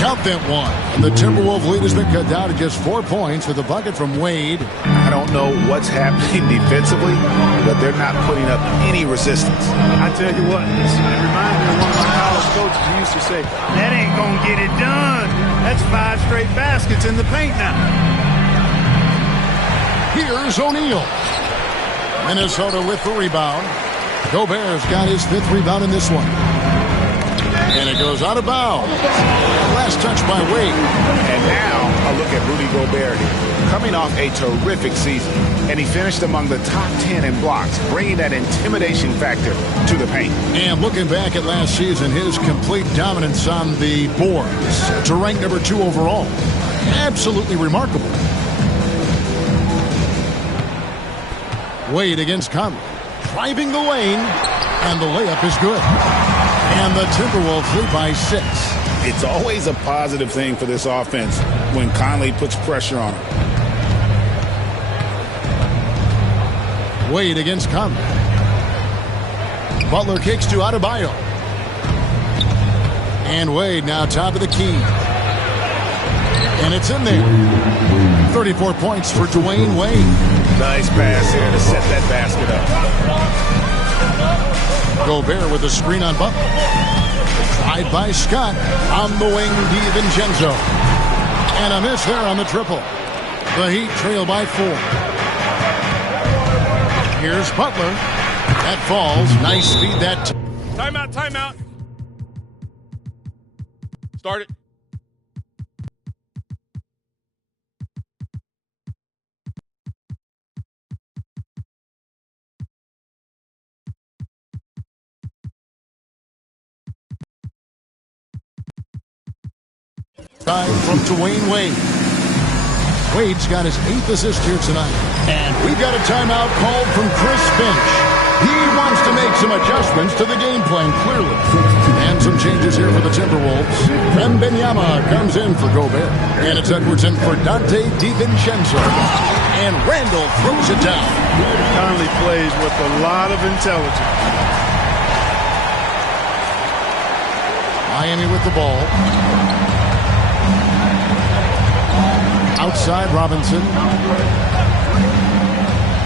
Count that one. And the Timberwolves lead has been cut down to just 4 points with a bucket from Wade. I don't know what's happening defensively, but they're not putting up any resistance. I tell you what, it reminds me of one of my college coaches who used to say, that ain't going to get it done. That's 5 straight baskets in the paint now. Here's O'Neal. Minnesota with the rebound. Gobert's got his 5th rebound in this one. And it goes out of bounds. Last touch by Wade. And now a look at Rudy Gobert here. Coming off a terrific season, and he finished among the top 10 in blocks, bringing that intimidation factor to the paint. And looking back at last season, his complete dominance on the boards to rank number 2 overall. Absolutely remarkable. Wade against Conley. Driving the lane, and the layup is good. And the Timberwolves lead by 6. It's always a positive thing for this offense when Conley puts pressure on him. Wade against Conley. Butler kicks to Adebayo. And Wade now top of the key. And it's in there. 34 points for Dwayne Wade. Nice pass here to set that basket up. Gobert with a screen on Butler. Drive by Scott. On the wing, DiVincenzo. And a miss there on the triple. The Heat trail by 4. Here's Butler. That falls. Nice speed that. Timeout, timeout. Start it. Time from Dwayne Wade. Wade's got his 8th assist here tonight. And we've got a timeout called from Chris Finch. He wants to make some adjustments to the game plan, clearly. And some changes here for the Timberwolves. Wembanyama comes in for Gobert. And it's Edwardson for Dante DiVincenzo. And Randall throws it down. Conley plays with a lot of intelligence. Miami with the ball. Outside Robinson.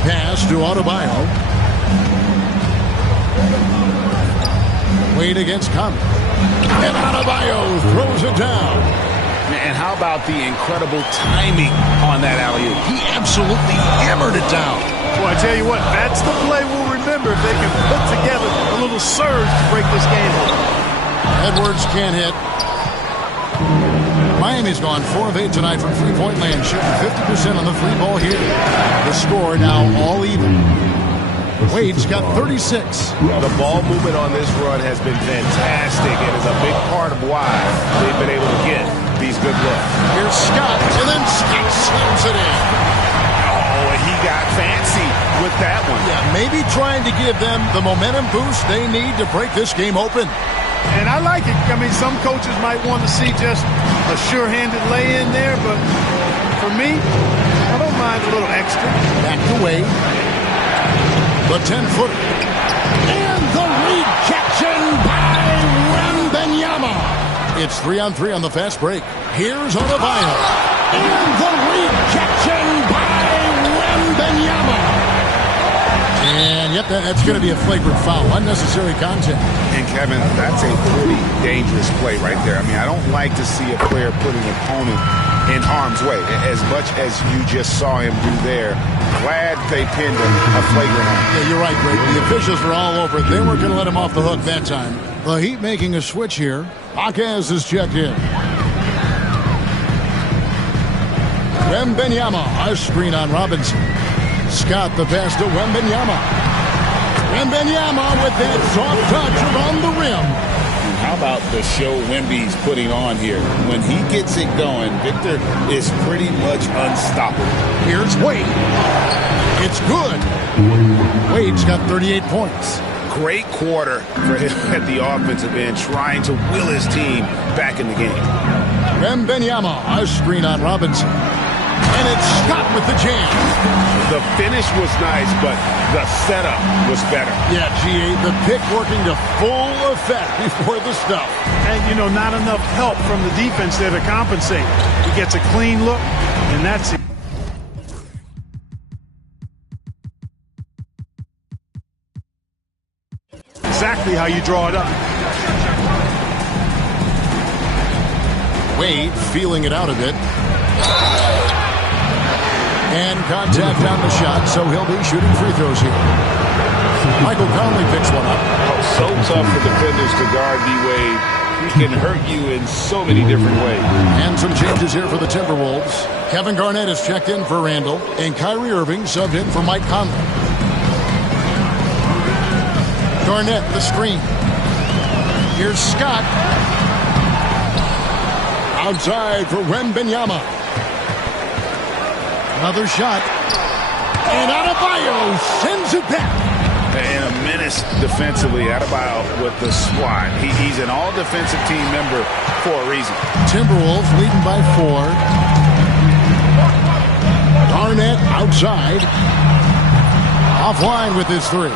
Pass to Adebayo. Wade against Conley. And Adebayo throws it down. And how about the incredible timing on that alley-oop? He absolutely hammered it down. Well, I tell you what, that's the play we'll remember if they can put together a little surge to break this game up. Edwards can't hit. Miami's gone 4 of 8 tonight from three-point land, shooting 50% on the free ball here. The score now all even. Wade's got 36. The ball movement on this run has been fantastic and is a big part of why they've been able to get these good looks. Here's Scott, and then Scott slams it in. Oh, and he got fancy with that one. Yeah, maybe trying to give them the momentum boost they need to break this game open. And I like it. I mean, some coaches might want to see just a sure-handed lay-in there, but for me, I don't mind a little extra. Back to Wade. The 10-footer. And the rejection by Wembanyama. It's 3-on-3 on the fast break. Here's Adebayo. And the rejection by Wembanyama. And yep, that's going to be a flagrant foul. Unnecessary contact. And Kevin, that's a pretty dangerous play right there. I mean, I don't like to see a player put an opponent in harm's way. As much as you just saw him do there, glad they pinned him a flagrant on. Yeah, you're right, Greg. The officials were all over it. They weren't going to let him off the hook that time. The Heat making a switch here. Jaquez is checked in. Wembanyama, a screen on Robinson. Scott the pass to Wembanyama. Wembanyama with that soft touch around the rim. How about the show Wemby's putting on here? When he gets it going, Victor is pretty much unstoppable. Here's Wade. It's good. Wade's got 38 points. Great quarter for him at the offensive end, trying to will his team back in the game. Wembanyama, a screen on Robinson. And it's Scott with the jam. The finish was nice, but the setup was better. Yeah, GA, the pick working to full effect before the stuff. And, you know, not enough help from the defense there to compensate. He gets a clean look, and that's it. Exactly how you draw it up. Wade feeling it out a bit. And contact on the shot, so he'll be shooting free throws here. Michael Conley picks one up. Oh, so tough for defenders to guard D-Wade. He can hurt you in so many different ways. And some changes here for the Timberwolves. Kevin Garnett has checked in for Randall, and Kyrie Irving subbed in for Mike Conley. Garnett, the screen. Here's Scott. Outside for Wembanyama. Another shot. And Adebayo sends it back. And a menace defensively. Adebayo with the swat. He's an all-defensive team member for a reason. Timberwolves leading by 4. Garnett outside. Offline with his 3.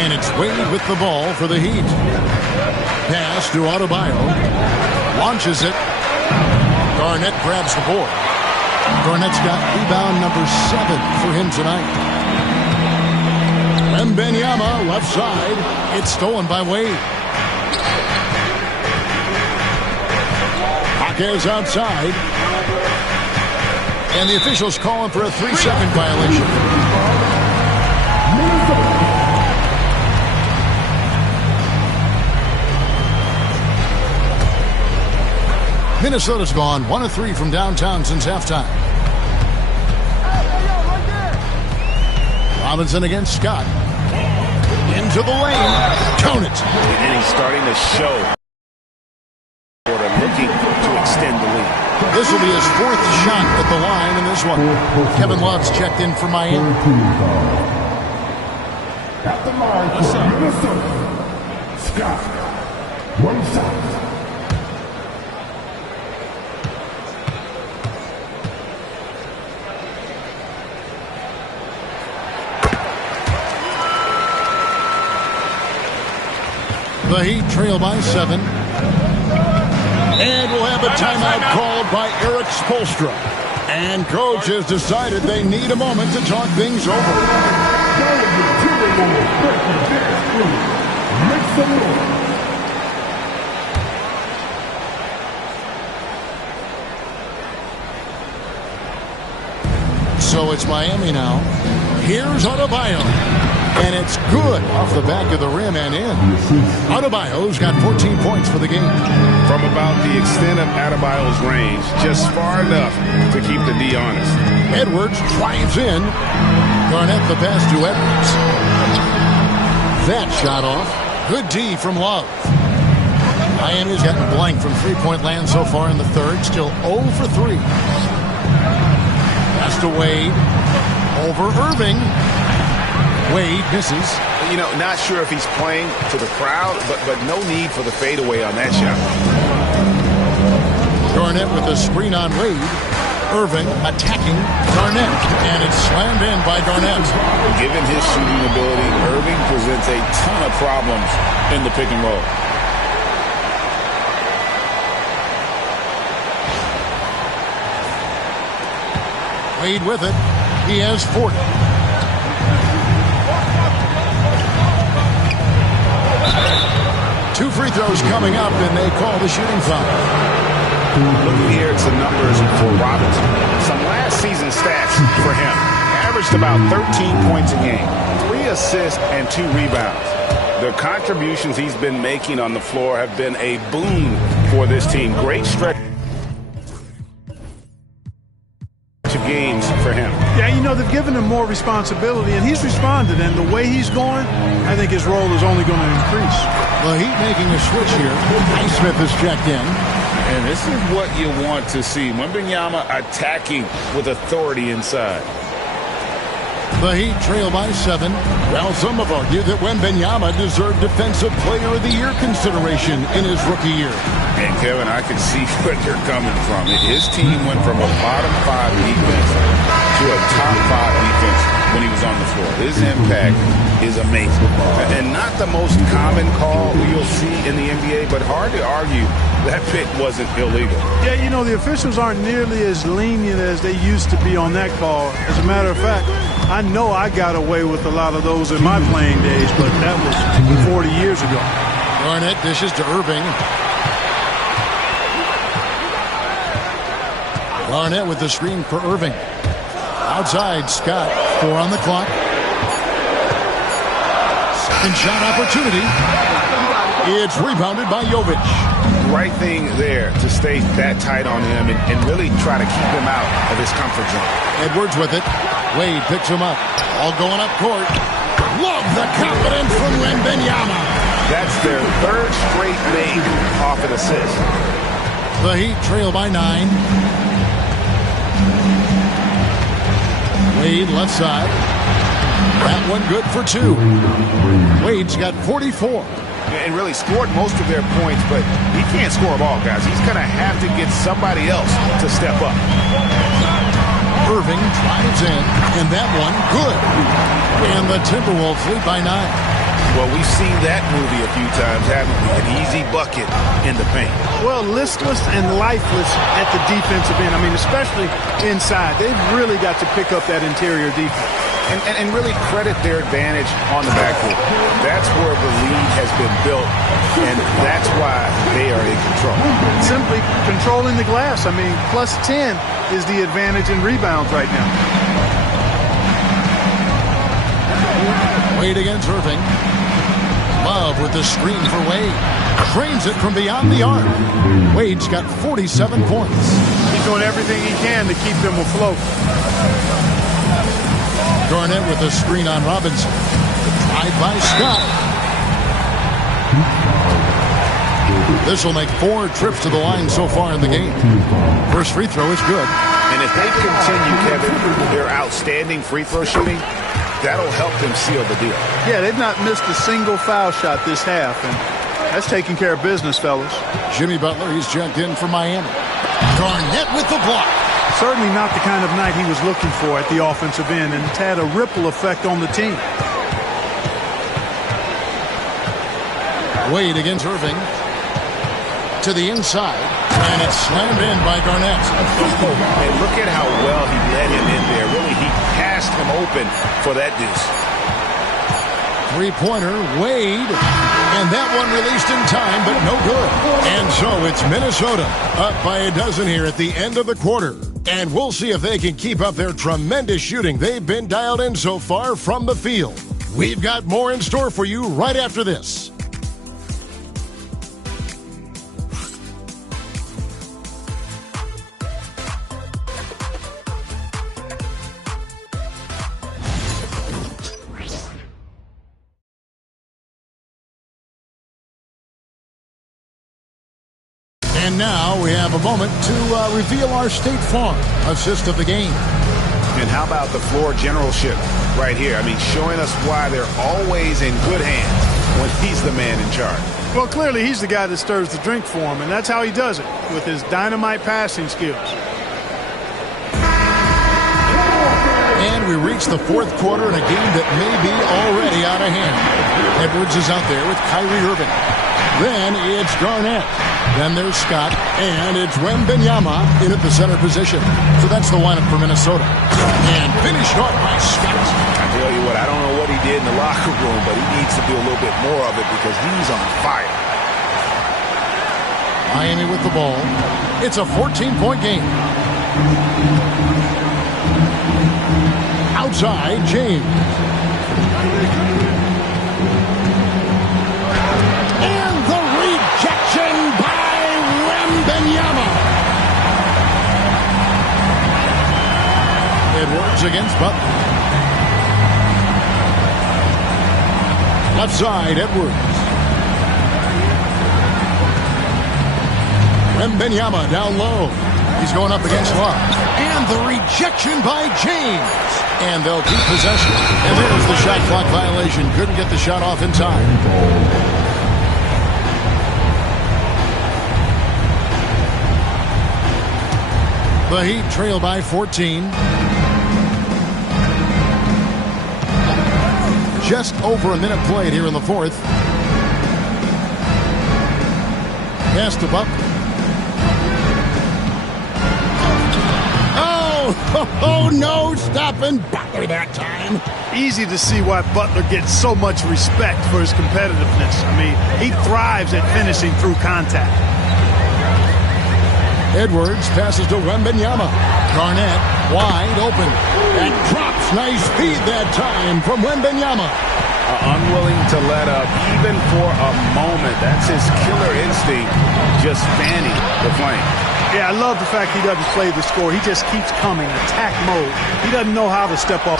And it's Wade with the ball for the Heat. Pass to Adebayo. Launches it. Garnett grabs the board. Garnett's got rebound number 7 for him tonight. Wembanyama left side. It's stolen by Wade. Jaquez outside. And the officials calling for a 3-second violation. Minnesota's gone 1 of 3 from downtown since halftime. Robinson against Scott. Into the lane. Count it. And he's starting to show. Looking to extend the lead. This will be his 4th shot at the line in this one. Kevin Love's checked in for Miami. At the line for Minnesota, Scott. 1 shot. The Heat trail by 7. And we'll have a timeout called by Eric Spoelstra. And coach has decided they need a moment to talk things over. So it's Miami now. Here's Adebayo. And it's good off the back of the rim and in. Adebayo's got 14 points for the game. From about the extent of Adebayo's range, just far enough to keep the D honest. Edwards drives in. Garnett the pass to Edwards. That shot off. Good D from Love. Miami's gotten blank from three-point land so far in the third. Still 0 for 3. Pass to Wade. Over Irving. Wade misses. You know, not sure if he's playing to the crowd, but no need for the fadeaway on that shot. Garnett with the screen on Wade. Irving attacking Garnett, and it's slammed in by Garnett. Given his shooting ability, Irving presents a ton of problems in the pick and roll. Wade with it. He has 40. Two free throws coming up, and they call the shooting foul. Looking here at some numbers for Robinson. Some last season stats for him. Averaged about 13 points a game, 3 assists and 2 rebounds. The contributions he's been making on the floor have been a boon for this team. Great stretch of games for him. Yeah, you know, they've given him more responsibility, and he's responded. And the way he's going, I think his role is only going to increase. The Heat making a switch here. Highsmith has checked in. And this is what you want to see. Wembanyama attacking with authority inside. The Heat trail by 7. Well, some have argued that Wembanyama deserved Defensive Player of the Year consideration in his rookie year. And, Kevin, I can see where you're coming from. His team went from a bottom 5 defense to a top 5 defense when he was on the floor. His impact is amazing. And not the most common call you'll see in the NBA, but hard to argue that pick wasn't illegal. Yeah, you know, the officials aren't nearly as lenient as they used to be on that call. As a matter of fact, I know I got away with a lot of those in my playing days, but that was 40 years ago. Garnett dishes to Irving. Garnett with the screen for Irving. Outside, Scott. 4 on the clock. Second shot opportunity. It's rebounded by Jovic. Right thing there to stay that tight on him and really try to keep him out of his comfort zone. Edwards with it. Wade picks him up. All going up court. Love the confidence from Wembanyama. That's their third straight make off an assist. The Heat trail by 9. Wade left side. That one good for 2. Wade's got 44. And really scored most of their points, but he can't score them all, guys. He's going to have to get somebody else to step up. Irving drives in, and that one good. And the Timberwolves lead by 9. Well, we've seen that movie a few times, haven't we? An easy bucket in the paint. Well, listless and lifeless at the defensive end. I mean, especially inside. They've really got to pick up that interior defense. And really credit their advantage on the backcourt. That's where the lead has been built, and that's why they are in control. Simply controlling the glass. I mean, plus 10 is the advantage in rebounds right now. Wade against Irving. Love with the screen for Wade. Drains it from beyond the arc. Wade's got 47 points. He's doing everything he can to keep them afloat. Garnett with the screen on Robinson. Drive by Scott. This will make 4 trips to the line so far in the game. First free throw is good. And if they continue, Kevin, their outstanding free throw shooting, that'll help them seal the deal. Yeah, they've not missed a single foul shot this half, and that's taking care of business, fellas. Jimmy Butler, he's checked in for Miami. Garnett with the block. Certainly not the kind of night he was looking for at the offensive end, and it's had a ripple effect on the team. Wade against Irving. To the inside, and it's slammed in by Garnett. And look at how well he led him in there. Really, he passed him open for that deuce. Three-pointer, Wade. And that one released in time, but no good. And so it's Minnesota up by a dozen here at the end of the quarter. And we'll see if they can keep up their tremendous shooting they've been dialed in so far from the field. We've got more in store for you right after this. And now we have a moment to reveal our State Farm assist of the game. And how about the floor generalship right here? I mean, showing us why they're always in good hands when he's the man in charge. Well, clearly he's the guy that stirs the drink for him, and that's how he does it, with his dynamite passing skills. And we reach the fourth quarter in a game that may be already out of hand. Edwards is out there with Kyrie Irving. Then it's Garnett. Then there's Scott. And it's Wembanyama in at the center position. So that's the lineup for Minnesota. And finished off by Scott. I tell you what, I don't know what he did in the locker room, but he needs to do a little bit more of it because he's on fire. Miami with the ball. It's a 14-point game. Outside, James. And the rejection by Wembanyama. Edwards against Butler. Left side, Edwards. Wembanyama down low. He's going up against Love. And the rejection by James. And they'll keep possession. And there's the shot clock violation. Couldn't get the shot off in time. The Heat trail by 14. Just over a minute played here in the fourth. Pass to Butler. Oh, no, stopping Butler that time. Easy to see why Butler gets so much respect for his competitiveness. I mean, he thrives at finishing through contact. Edwards passes to Wembanyama. Garnett wide open. And drops. Nice feed that time from Wembanyama. Unwilling to let up even for a moment it. That's his killer instinct, just fanning the flame. Yeah, I love the fact he doesn't play the score. He just keeps coming, attack mode. He doesn't know how to step up.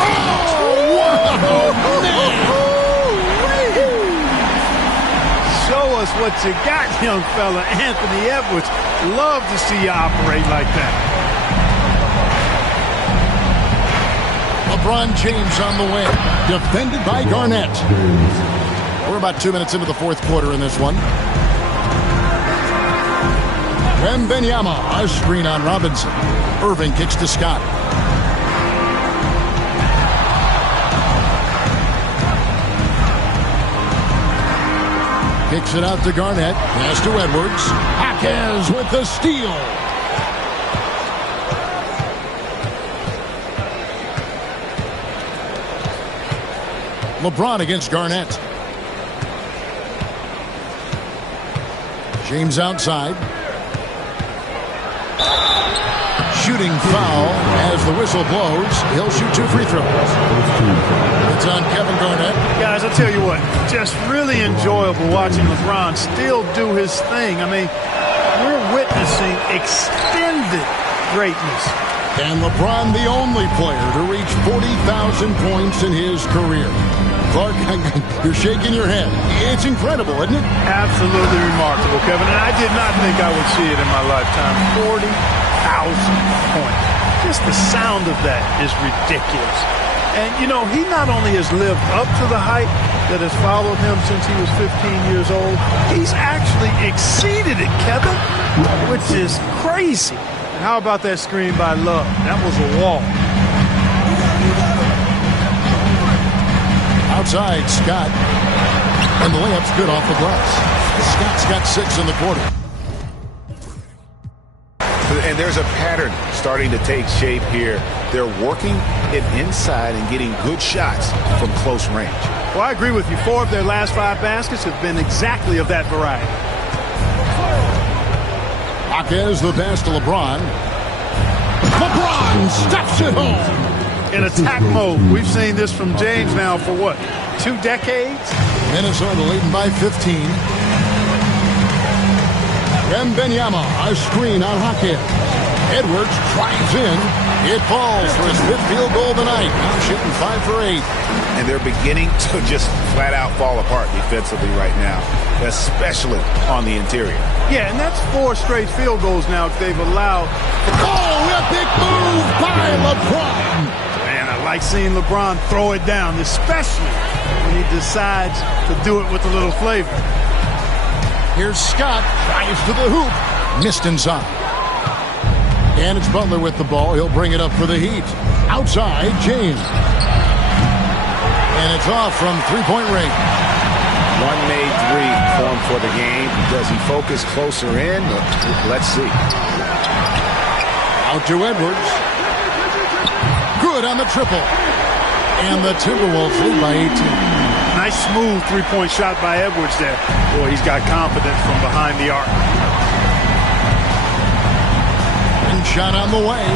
Show us what you got, young fella. Anthony Edwards. Love to see you operate like that. LeBron James on the wing. Defended by Garnett. We're about 2 minutes into the fourth quarter in this one. Wembanyama, a screen on Robinson. Irving kicks to Scott. Kicks it out to Garnett. Pass to Edwards. Jaquez with the steal. LeBron against Garnett. James outside. Shooting foul as the whistle blows. He'll shoot 2 free throws. It's on Kevin Garnett. Guys, I'll tell you what, just really enjoyable watching LeBron still do his thing. I mean, we're witnessing extended greatness. And LeBron, the only player to reach 40,000 points in his career. Clark, you're shaking your head. It's incredible, isn't it? Absolutely remarkable, Kevin. And I did not think I would see it in my lifetime. 40,000 points. Just the sound of that is ridiculous. And, you know, he not only has lived up to the hype that has followed him since he was 15 years old, he's actually exceeded it, Kevin, which is crazy. And how about that screen by Love? That was a wall. Outside, Scott. And the layup's good off the glass. Scott's got 6 in the quarter. And there's a pattern starting to take shape here. They're working it inside and getting good shots from close range. Well, I agree with you. 4 of their last 5 baskets have been exactly of that variety. Jaquez the pass to LeBron. LeBron stuffs it home. In attack mode. We've seen this from James now for what, 2 decades? Minnesota leading by 15. Wembanyama, a screen on Jaquez. Edwards drives in. It falls for his 5th field goal of the night. Now shooting 5 for 8. And they're beginning to just flat out fall apart defensively right now, especially on the interior. Yeah, and that's 4 straight field goals now they've allowed. Oh, a big move by LeBron. Man, I like seeing LeBron throw it down, especially when he decides to do it with a little flavor. Here's Scott, drives to the hoop, missed inside. And it's Butler with the ball. He'll bring it up for the Heat. Outside, James. And it's off from three-point range. One made 3 formed for the game. Does he focus closer in? Let's see. Out to Edwards. Good on the triple. And the Timberwolves lead by 18. Nice smooth 3-point shot by Edwards there. Boy, he's got confidence from behind the arc. And shot on the way.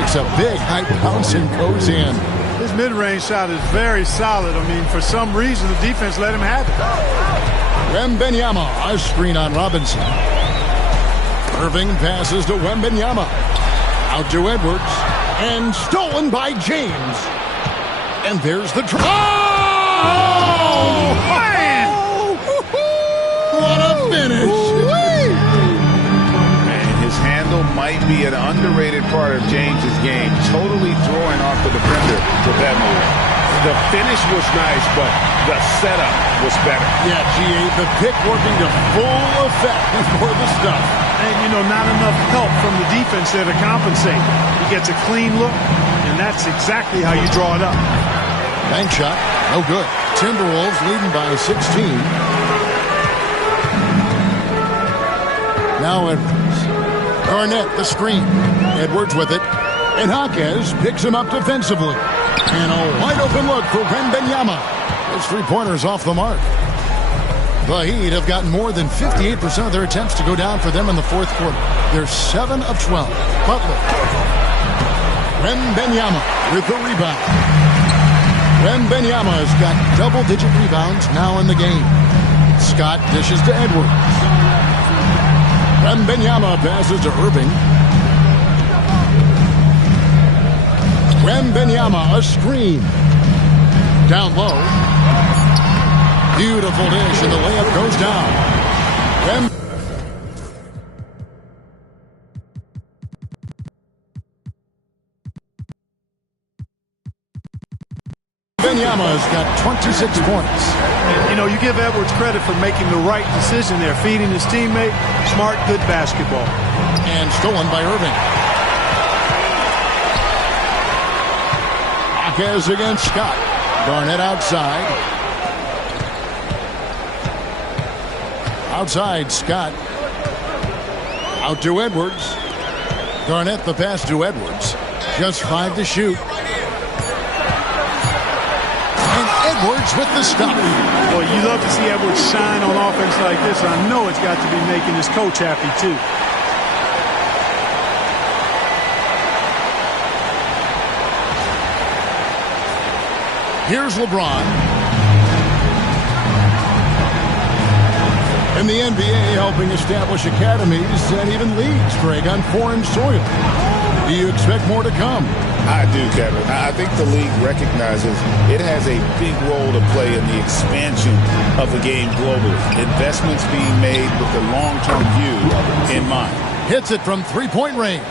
Takes a big high bounce and goes in. His mid-range shot is very solid. I mean, for some reason, the defense let him have it. Wembanyama, a screen on Robinson. Irving passes to Wembanyama. Out to Edwards. And stolen by James. And there's the try. Oh, man! What a finish. And his handle might be an underrated part of James's game. Totally throwing off the defender with that move. The finish was nice, but the setup was better. Yeah, G.A., the pick working to full effect before the stuff. And, you know, not enough help from the defense there to compensate. He gets a clean look, and that's exactly how you draw it up. Bank shot, no good. Timberwolves leading by 16. Now Edwards. Garnett, the screen. Edwards with it. And Jaquez picks him up defensively. And a wide open look for Wembanyama. His 3-pointer's off the mark. The Heat have gotten more than 58% of their attempts to go down for them in the fourth quarter. They're 7 of 12. Butler. Wembanyama with the rebound. Wembanyama has got double-digit rebounds now in the game. Scott dishes to Edwards. Wembanyama passes to Irving. Wembanyama, a screen. Down low. Beautiful dish, and the layup goes down. Wembanyama's got 26 points. And, you know, you give Edwards credit for making the right decision there, feeding his teammate. Smart, good basketball. And stolen by Irving. Marquez against Scott. Garnett outside. Outside, Scott. Out to Edwards. Garnett the pass to Edwards. Just 5 to shoot. Edwards with the stop. Well, you love to see Edwards shine on offense like this. I know it's got to be making his coach happy, too. Here's LeBron. In the NBA, helping establish academies and even leagues, Craig, on foreign soil. Do you expect more to come? I do, Kevin. I think the league recognizes it has a big role to play in the expansion of the game globally. Investments being made with the long-term view in mind. Hits it from three-point range.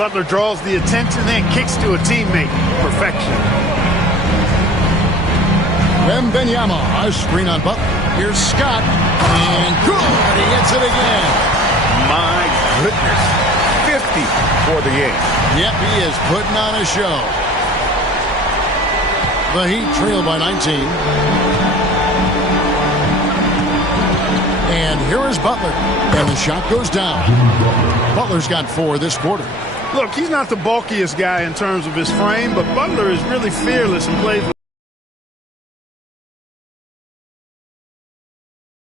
Butler draws the attention and kicks to a teammate. Perfection. Wembanyama, a screen on Butler. Here's Scott. And good. He hits it again. My goodness. 50 for the game. Yep, he is putting on a show. The Heat trail by 19. And here is Butler. And the shot goes down. Butler's got 4 this quarter. Look, he's not the bulkiest guy in terms of his frame, but Butler is really fearless and plays with.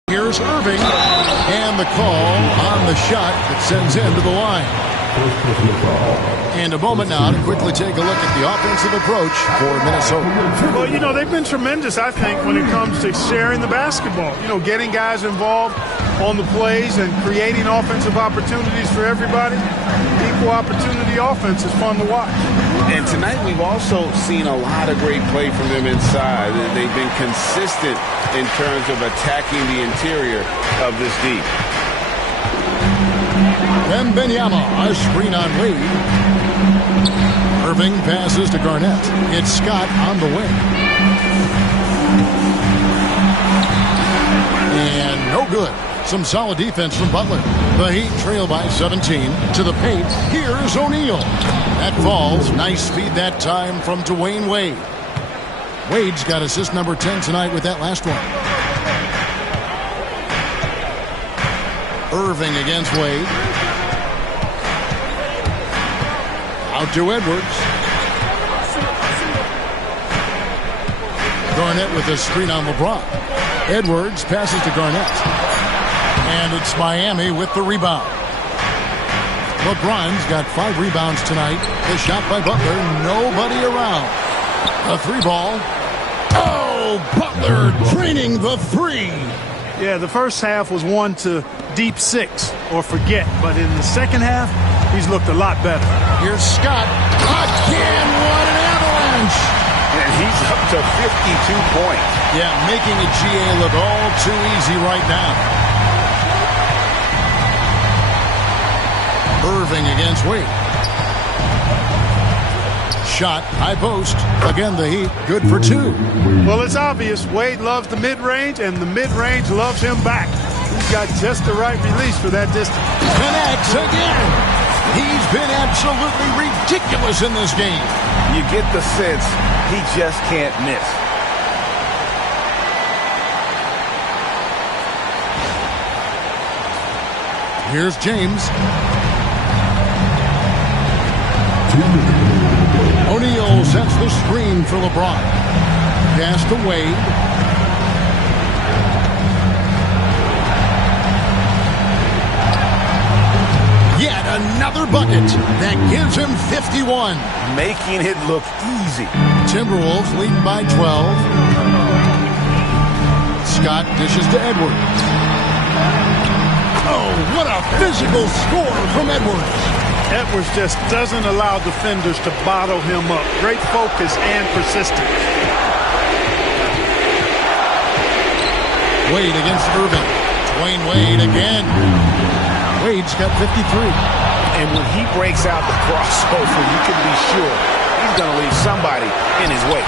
Here's Irving, and the call on the shot that sends him to the line. And a moment now to quickly take a look at the offensive approach for Minnesota. Well, you know, they've been tremendous, I think, when it comes to sharing the basketball. You know, getting guys involved on the plays and creating offensive opportunities for everybody. Equal opportunity offense is fun to watch. And tonight we've also seen a lot of great play from them inside. They've been consistent in terms of attacking the interior of this deep. Wembanyama, a screen on Wade. Irving passes to Garnett. It's Scott on the wing. And no good. Some solid defense from Butler. The Heat trail by 17. To the paint, here's O'Neal. That falls. Nice speed that time from Dwayne Wade. Wade's got assist number 10 tonight with that last one. Irving against Wade. Out to Edwards. Garnett with a screen on LeBron. Edwards passes to Garnett. And it's Miami with the rebound. LeBron's got 5 rebounds tonight. The shot by Butler, nobody around. A 3-ball. Oh, Butler draining the 3. Yeah, the first half was 1 to deep 6 or forget. But in the second half, he's looked a lot better. Here's Scott. Again, what an avalanche. And he's up to 52 points. Yeah, making a GA look all too easy right now. Irving against Wade. Shot, high post. Again, the Heat, good for 2. Well, it's obvious. Wade loves the mid-range, and the mid-range loves him back. He's got just the right release for that distance. Connects again. He's been absolutely ridiculous in this game. You get the sense he just can't miss. Here's James. O'Neal sets the screen for LeBron. Pass to Wade. Yet another bucket that gives him 51. Making it look easy. Timberwolves leading by 12. Scott dishes to Edwards. Oh, what a physical score from Edwards. Edwards just doesn't allow defenders to bottle him up. Great focus and persistence. Wade against Irving. Dwayne Wade again. Wade's got 53. And when he breaks out the crossover, you can be sure he's going to leave somebody in his way.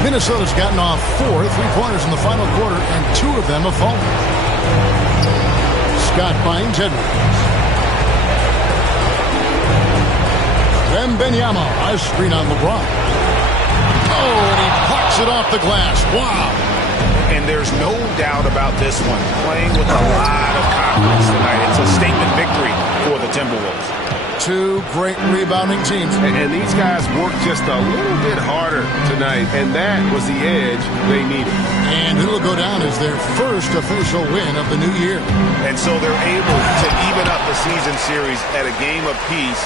Minnesota's gotten off 4 3-pointers in the final quarter, and 2 of them have fallen. Scott finds Edwards. Wembanyama, a screen on LeBron. Oh, and he plucks it off the glass. Wow. And there's no doubt about this one. Playing with a lot of confidence tonight. It's a statement victory for the Timberwolves. 2 great rebounding teams. And these guys worked just a little bit harder tonight, and that was the edge they needed. And it'll go down as their first official win of the new year. And so they're able to even up the season series at a game apiece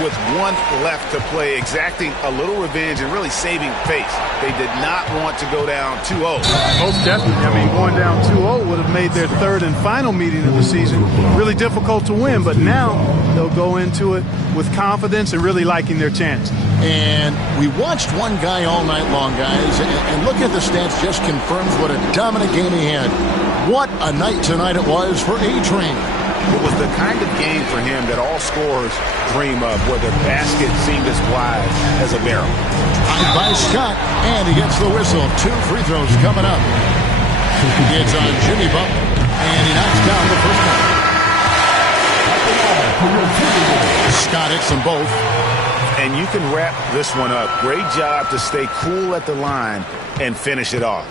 with 1 left to play, exacting a little revenge and really saving face. They did not want to go down 2-0. Most definitely. I mean, going down 2-0 would have made their 3rd and final meeting of the season really difficult to win, but now they'll go into it with confidence and really liking their chance. And we watched one guy all night long, guys, and look at the stats just confirms what a dominant game he had. What a night tonight it was for A-Train. It was the kind of game for him that all scorers dream of, where the basket seemed as wide as a barrel. Tied by Scott, and he gets the whistle. 2 free throws coming up. It's on Jimmy Butler, and he knocks down the first one. Scott hits them both. And you can wrap this one up. Great job to stay cool at the line and finish it off.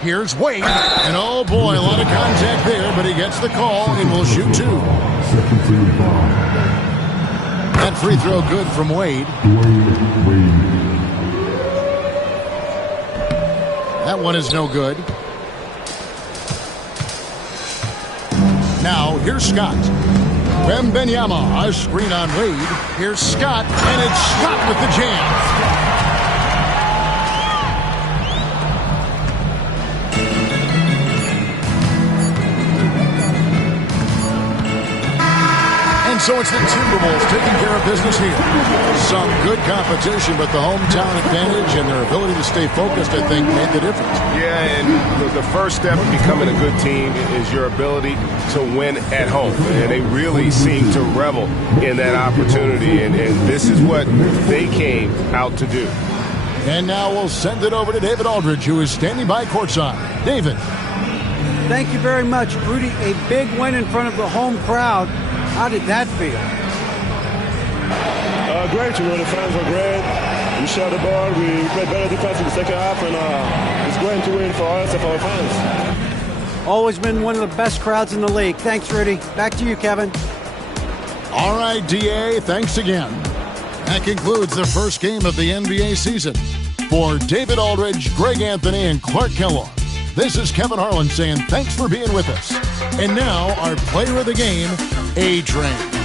Here's Wade, and oh boy, a lot of contact there, but he gets the call and will shoot 2. That free throw good from Wade. That one is no good. Now, here's Scott. Wembanyama, a screen on Wade. Here's Scott, and it's Scott with the jam. So it's the Timberwolves taking care of business here. Some good competition, but the hometown advantage and their ability to stay focused, I think, made the difference. Yeah, and the first step in becoming a good team is your ability to win at home. And they really seem to revel in that opportunity, and this is what they came out to do. And now we'll send it over to David Aldridge, who is standing by courtside. David. Thank you very much, Rudy. A big win in front of the home crowd. How did that feel? Great. The fans are great. We shot the ball. We played better defense in the second half, and it's great to win for us and for our fans. Always been one of the best crowds in the league. Thanks, Rudy. Back to you, Kevin. All right, D.A., thanks again. That concludes the first game of the NBA season. For David Aldridge, Greg Anthony, and Clark Kellogg, this is Kevin Harlan saying thanks for being with us. And now, our player of the game, A-Train.